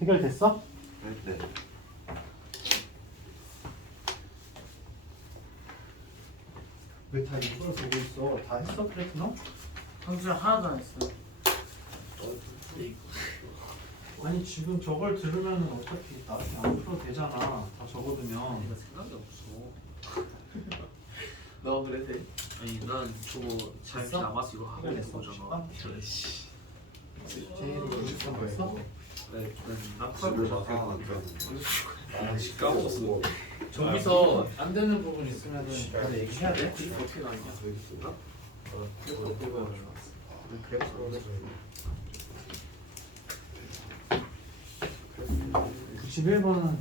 해결됐어? 네. 왜 다 이걸 보고 있어? 다 했어 그래서 너? 형수 하나도 안 했어요. 아니 지금 저걸 들으면 어차피 나중에 안 풀어도 되잖아. 다 적어두면. 내가 생각이 없어. 너 그래 돼. 아니 난 저거 잘 됐어? 남았어 이거 하고 있는 해결됐어? 거잖아. 제일이 60번 벌써? 네, 난 집을 마상 안 줬는데. 아직 까먹었어. 저기서 안 되는 부분 있으면은 바로 얘기해야 돼? 어떻게 나냐? 그래서 91번은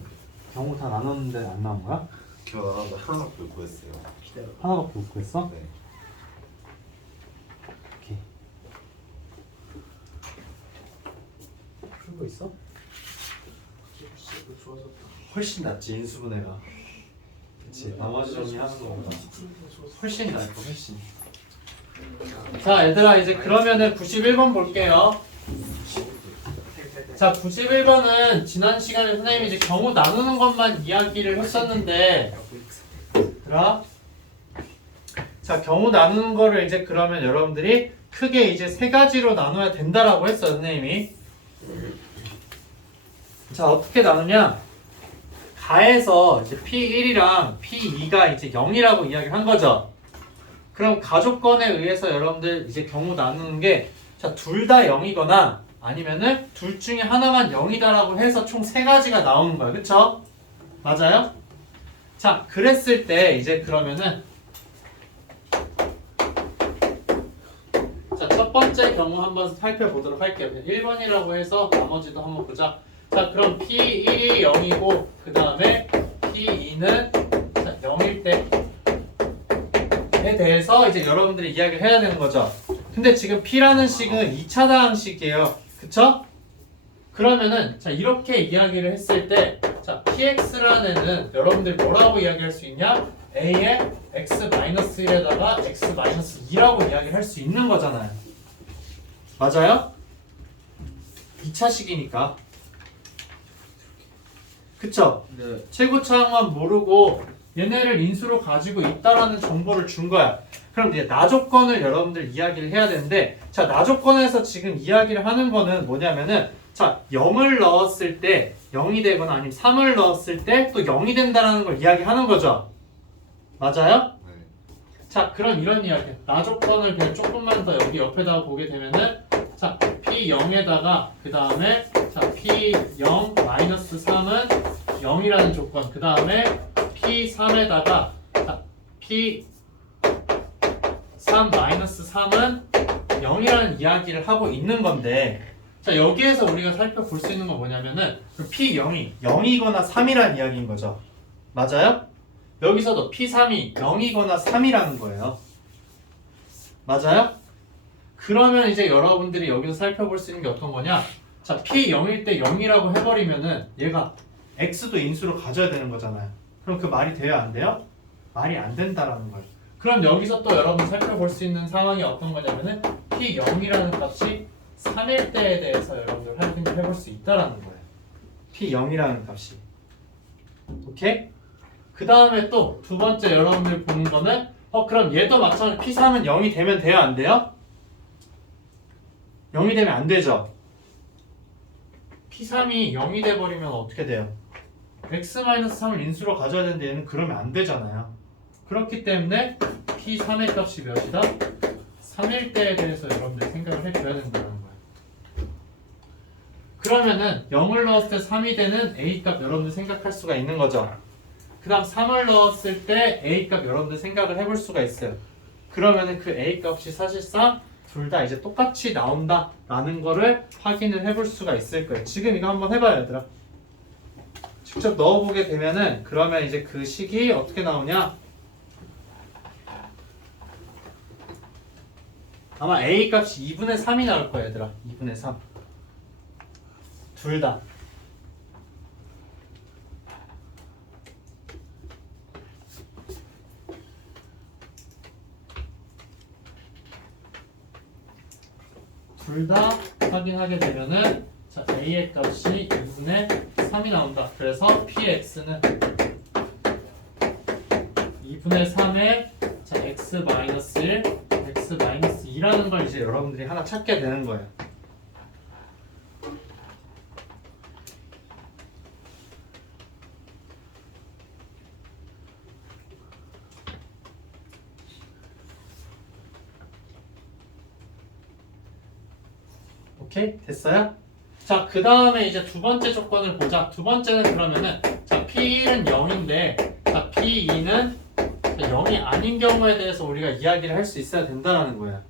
경우 다 나눴는데 안 나온 거야? 기억 안 나도 하나밖에 못 구했어요. 하나밖에 못 구했어? 네. 오케이. 풀고 있어? 훨씬 낫지 인수분해가. 그치 나머지 정리하는 거보다 훨씬 나을 거 훨씬. 자 얘들아 이제 그러면은 91번 볼게요. 자 91번은 지난 시간에 선생님이 이제 경우 나누는 것만 이야기를 했었는데 얘들아 자 경우 나누는 거를 이제 그러면 여러분들이 크게 이제 세 가지로 나눠야 된다라고 했어요 선생님이. 자 어떻게 나누냐 가에서 이제 P1이랑 P2가 이제 0이라고 이야기를 한 거죠. 그럼 가족권에 의해서 여러분들 이제 경우 나누는 게 자 둘 다 0이거나 아니면은 둘 중에 하나만 0이다라고 해서 총 세 가지가 나오는 거야. 그쵸? 맞아요? 자 그랬을 때 이제 그러면은 자 첫 번째 경우 한번 살펴보도록 할게요. 1번이라고 해서 나머지도 한번 보자. 자 그럼 P1이 0이고 그 다음에 P2는 0일 때에 대해서 이제 여러분들이 이야기를 해야 되는 거죠. 근데 지금 P라는 식은 2차 다항식이에요. 그쵸? 그러면은 자 이렇게 이야기를 했을 때 자 PX라는 애는 여러분들이 뭐라고 이야기할 수 있냐? A에 X-1에다가 X-2라고 이야기를 할 수 있는 거잖아요. 맞아요? 2차식이니까. 그쵸? 네. 최고차항만 모르고 얘네를 인수로 가지고 있다라는 정보를 준 거야. 그럼 이제 나조건을 여러분들 이야기를 해야 되는데 자 나조건에서 지금 이야기를 하는 거는 뭐냐면은 자 0을 넣었을 때 0이 되거나 아니면 3을 넣었을 때 또 0이 된다라는 걸 이야기하는 거죠. 맞아요? 네. 자 그럼 이런 이야기 나조건을 그냥 조금만 더 여기 옆에다가 보게 되면은 자 P0에다가 그 다음에 자 P0 마이너스 3은 0이라는 조건 그 다음에 P3에다가 자 P3 마이너스 3은 0이라는 이야기를 하고 있는 건데 자 여기에서 우리가 살펴볼 수 있는 건 뭐냐면은 P0이 0이거나 3이라는 이야기인 거죠. 맞아요? 여기서도 P3이 0이거나 3이라는 거예요. 맞아요? 그러면 이제 여러분들이 여기서 살펴볼 수 있는 게 어떤 거냐? 자, P 0일 때 0이라고 해버리면은 얘가 X도 인수로 가져야 되는 거잖아요. 그럼 그 말이 돼요? 안 돼요? 말이 안 된다라는 거예요. 그럼 여기서 또 여러분 살펴볼 수 있는 상황이 어떤 거냐면은 P 0이라는 값이 3일 때에 대해서 여러분들 확인을 해볼 수 있다라는 거예요. P 0이라는 값이. 오케이? 그 다음에 또 두 번째 여러분들 보는 거는 그럼 얘도 마찬가지로 P3은 0이 되면 돼요? 안 돼요? 0이 되면 안 되죠? P3이 0이 돼버리면 어떻게 돼요? X-3을 인수로 가져야 되는데 얘는 그러면 안 되잖아요. 그렇기 때문에 P3의 값이 몇이다? 3일 때에 대해서 여러분들 생각을 해줘야 된다는 거예요. 그러면은 0을 넣었을 때 3이 되는 A값 여러분들 생각할 수가 있는 거죠. 그 다음 3을 넣었을 때 A값 여러분들 생각을 해볼 수가 있어요. 그러면은 그 A값이 사실상 둘 다 이제 똑같이 나온다라는 거를 확인을 해볼 수가 있을 거예요. 지금 이거 한번 해봐요, 얘들아. 직접 넣어보게 되면은 그러면 이제 그 식이 어떻게 나오냐? 아마 A 값이 2분의 3이 나올 거야, 얘들아. 2분의 3. 둘 다. 둘 다 확인하게 되면은 자, A의 값이 2분의 3이 나온다. 그래서 PX는 2분의 3의 자, X-1, X-2라는 걸 이제 여러분들이 하나 찾게 되는 거예요. 오케이? 됐어요? 자, 그 다음에 이제 두 번째 조건을 보자. 두 번째는 그러면은 자, P1은 0인데 자, P2는 0이 아닌 경우에 대해서 우리가 이야기를 할 수 있어야 된다는 거예요.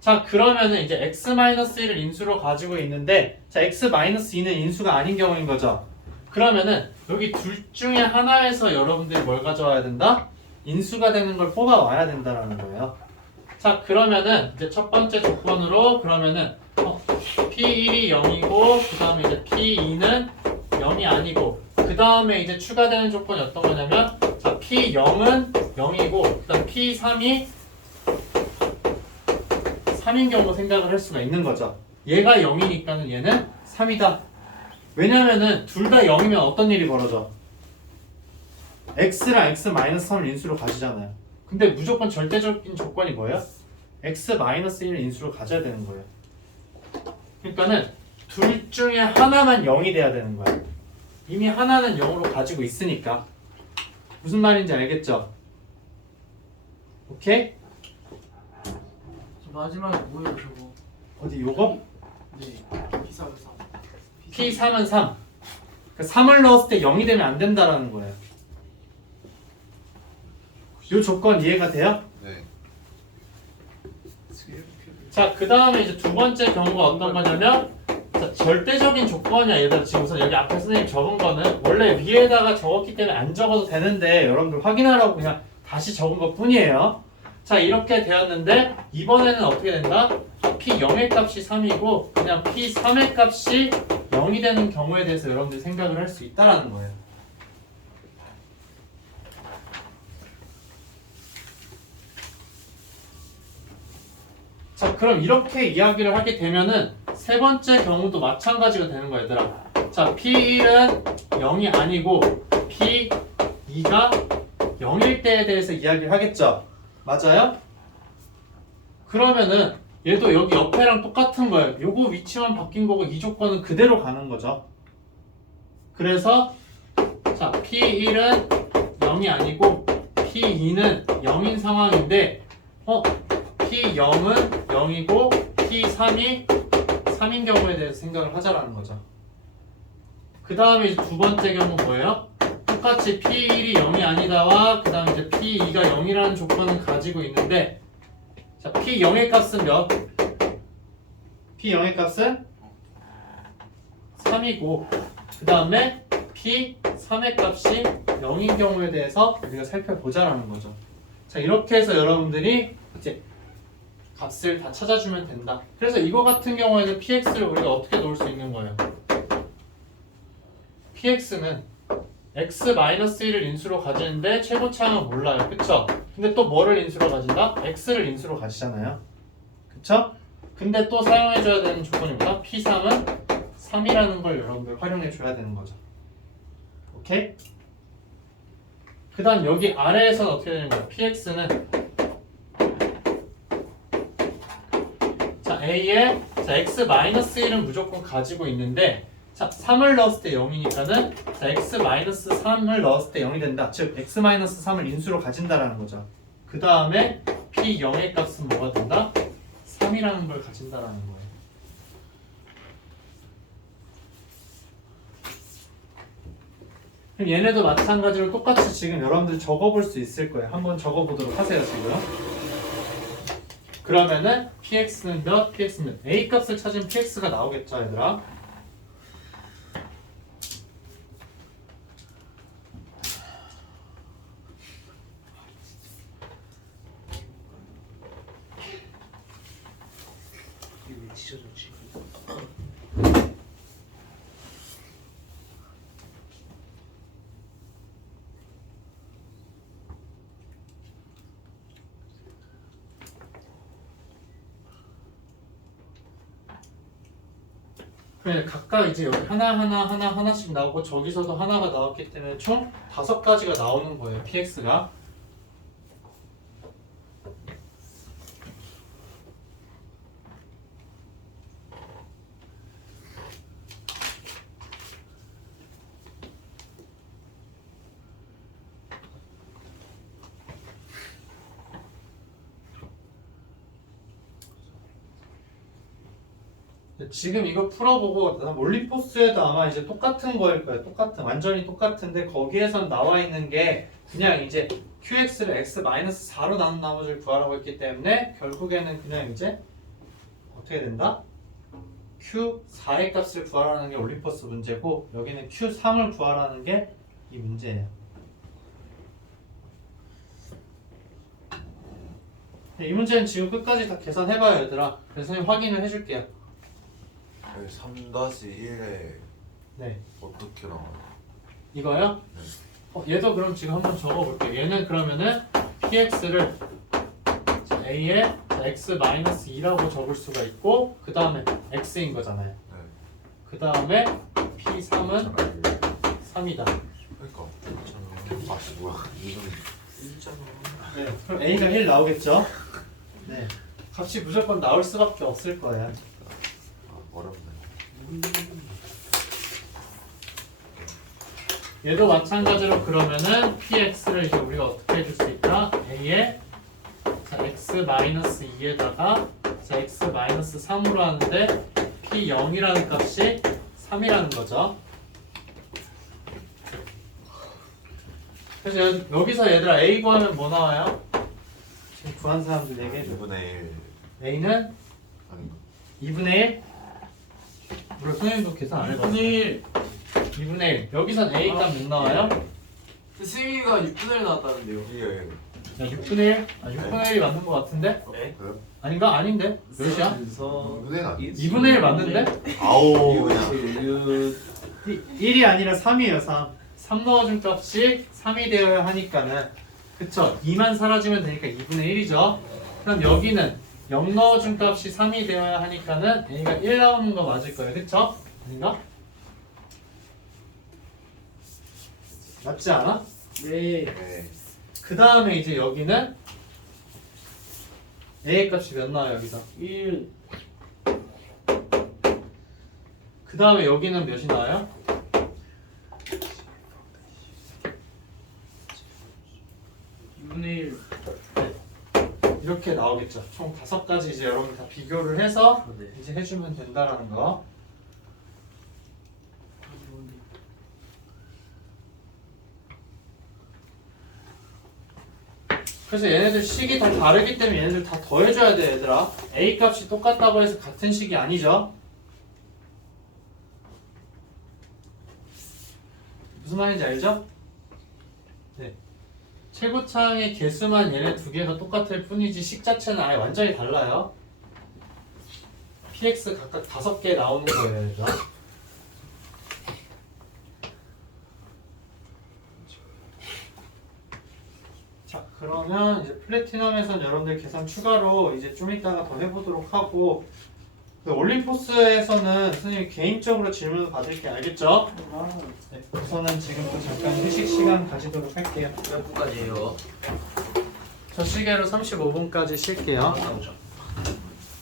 자, 그러면은 이제 X-1을 인수로 가지고 있는데 자, X-2는 인수가 아닌 경우인 거죠. 그러면은 여기 둘 중에 하나에서 여러분들이 뭘 가져와야 된다? 인수가 되는 걸 뽑아와야 된다는 거예요. 자, 그러면은 이제 첫 번째 조건으로 그러면은 P1이 0이고 그 다음에 이제 P2는 0이 아니고 그 다음에 이제 추가되는 조건이 어떤 거냐면 자, P0은 0이고 그 다음 P3이 3인 경우 생각을 할 수가 있는 거죠. 얘가 0이니까는 얘는 3이다. 왜냐면은 둘 다 0이면 어떤 일이 벌어져? X랑 X-3을 인수로 가지잖아요. 근데 무조건 절대적인 조건이 뭐예요? X-1을 인수로 가져야 되는 거예요. 그러니까는 둘 중에 하나만 0이 돼야 되는 거야. 이미 하나는 0으로 가지고 있으니까. 무슨 말인지 알겠죠? 오케이? 저 마지막에 뭐예요 저거? 어디 요거? 네. P3은 3. P3은 3. 그 3을 넣었을 때 0이 되면 안 된다라는 거예요. 요 조건 이해가 돼요? 네. 자, 그 다음에 이제 두 번째 경우가 어떤 거냐면 자, 절대적인 조건이야. 얘들아, 지금 우선 여기 앞에 선생님 적은 거는 원래 위에다가 적었기 때문에 안 적어도 되는데 여러분들 확인하라고 그냥 다시 적은 것 뿐이에요. 자, 이렇게 되었는데 이번에는 어떻게 된다? P0의 값이 3이고 그냥 P3의 값이 0이 되는 경우에 대해서 여러분들이 생각을 할 수 있다라는 거예요. 자, 그럼 이렇게 이야기를 하게 되면은 세 번째 경우도 마찬가지가 되는 거야, 얘들아. 자, P1은 0이 아니고 P2가 0일 때에 대해서 이야기를 하겠죠. 맞아요? 그러면은 얘도 여기 옆에랑 똑같은 거예요. 요거 위치만 바뀐 거고 이 조건은 그대로 가는 거죠. 그래서 자, P1은 0이 아니고 P2는 0인 상황인데 P0은 0이고 P3이 3인 경우에 대해서 생각을 하자라는 거죠. 그 다음에 이제 두 번째 경우 뭐예요? 똑같이 P1이 0이 아니다와 그 다음에 이제 P2가 0이라는 조건을 가지고 있는데 자, P0의 값은 몇? P0의 값은 3이고 그 다음에 P3의 값이 0인 경우에 대해서 우리가 살펴보자라는 거죠. 자, 이렇게 해서 여러분들이 이제 값을 다 찾아주면 된다. 그래서 이거 같은 경우에는 PX를 우리가 어떻게 놓을 수 있는 거예요? PX는 X-1을 인수로 가지는데 최고차항은 몰라요. 그쵸? 근데 또 뭐를 인수로 가진다? X를 인수로 가지잖아요. 그쵸? 근데 또 사용해줘야 되는 조건이 뭐다? P3은 3이라는 걸 여러분들 활용해줘야 되는 거죠. 오케이? 그 다음 여기 아래에서는 어떻게 되는 거예요? PX는 자 A에 자 X-1은 무조건 가지고 있는데 자 3을 넣었을 때 0이니까는 자 X-3을 넣었을 때 0이 된다. 즉 X-3을 인수로 가진다라는 거죠. 그 다음에 P0의 값은 뭐가 된다? 3이라는 걸 가진다라는 거예요. 그럼 얘네도 마찬가지로 똑같이 지금 여러분들 적어볼 수 있을 거예요. 한번 적어보도록 하세요 지금. 그러면은 PX는 몇? PX는 A 값을 찾으면 PX가 나오겠죠 얘들아. 이게 왜 찢어졌지? 그래 각각 이제 여기 하나씩 나오고 저기서도 하나가 나왔기 때문에 총 5가지가 나오는 거예요 PX가. 지금 이거 풀어보고 몰리포스에도 아마 이제 똑같은 거일 거예요. 완전히 똑같은데 거기에선 나와 있는 게 그냥 이제 QX를 X-4로 나눈 나머지를 구하라고 했기 때문에 결국에는 그냥 이제 어떻게 된다? Q4의 값을 구하라는 게 올림포스 문제고 여기는 Q3을 구하라는 게 이 문제예요. 이 문제는 지금 끝까지 다 계산해봐요 얘들아. 그래서 선생님 확인을 해줄게요. 3-1에 네. 어떻게 나와요? 이거요? 얘도 그럼 지금 한번 적어볼게요. 얘는 그러면은 PX를 A에 X-2라고 적을 수가 있고 그 다음에 X인 거잖아요. 네. 그 다음에 P3은 3이다. 그러니까 아씨 뭐야 이건 있잖아. 네. 그럼 A가 1 나오겠죠? 네. 값이 무조건 나올 수밖에 없을 거예요. 어렵네. 얘도 마찬가지로 그러면은 PX를 이제 우리가 어떻게 해줄 수 있다? A에 X-2에다가 X-3으로 하는데 P0이라는 값이 3이라는 거죠. 그래서 여기서 얘들아 A 구하면 뭐 나와요? 지금 구한 사람들 얘기해 줘. 2분의 1 A는 아닌가? 2분의 1? 우리 선생님도 계산 안 해봤어요. 2분의 1. 여기선 A 값 몇 나와요? 승희가 6분의 1 나왔다는데요. 1이에요. 야 6분의 1? 아 6분의 1이 맞는 거 같은데? 네? 그래요? 아닌가? 아닌데? 몇이야? 2분의 1 아니에요? 2분의 1 맞는데? 아오 그냥 1이 아니라 3이에요 3. 3 넣어준 값이 3이 되어야 하니까는 그쵸? 2만 사라지면 되니까 2분의 1이죠. 그럼 여기는 0 넣어준 값이 3이 되어야 하니까는 A가 1 나오는 거 맞을 거예요. 그쵸? 아닌가? 맞지 않아? 네. 네. 그 다음에 이제 여기는 A의 값이 몇 나와요 여기서? 1. 그 다음에 여기는 몇이 나와요? 6분의 1. 이렇게 나오겠죠. 총 5가지 이제 여러분 다 비교를 해서 이제 해주면 된다라는 거. 그래서 얘네들 식이 다 다르기 때문에 얘네들 다 더해줘야 돼 얘들아. A 값이 똑같다고 해서 같은 식이 아니죠. 무슨 말인지 알죠? 네. 최고차의 개수만 얘네 두 개가 똑같을 뿐이지 식 자체는 아예 완전히 달라요. px 각각 5개 나오는 거예요, 얘들아. 자, 그러면 이제 플래티넘에선 여러분들 계산 추가로 이제 좀 이따가 더 해보도록 하고, 그 올림포스에서는 선생님이 개인적으로 질문을 받을게, 알겠죠? 네, 우선은 지금부터 잠깐 휴식 시간 가지도록 할게요. 몇 분까지예요? 저 시계로 35분까지 쉴게요. 나오죠.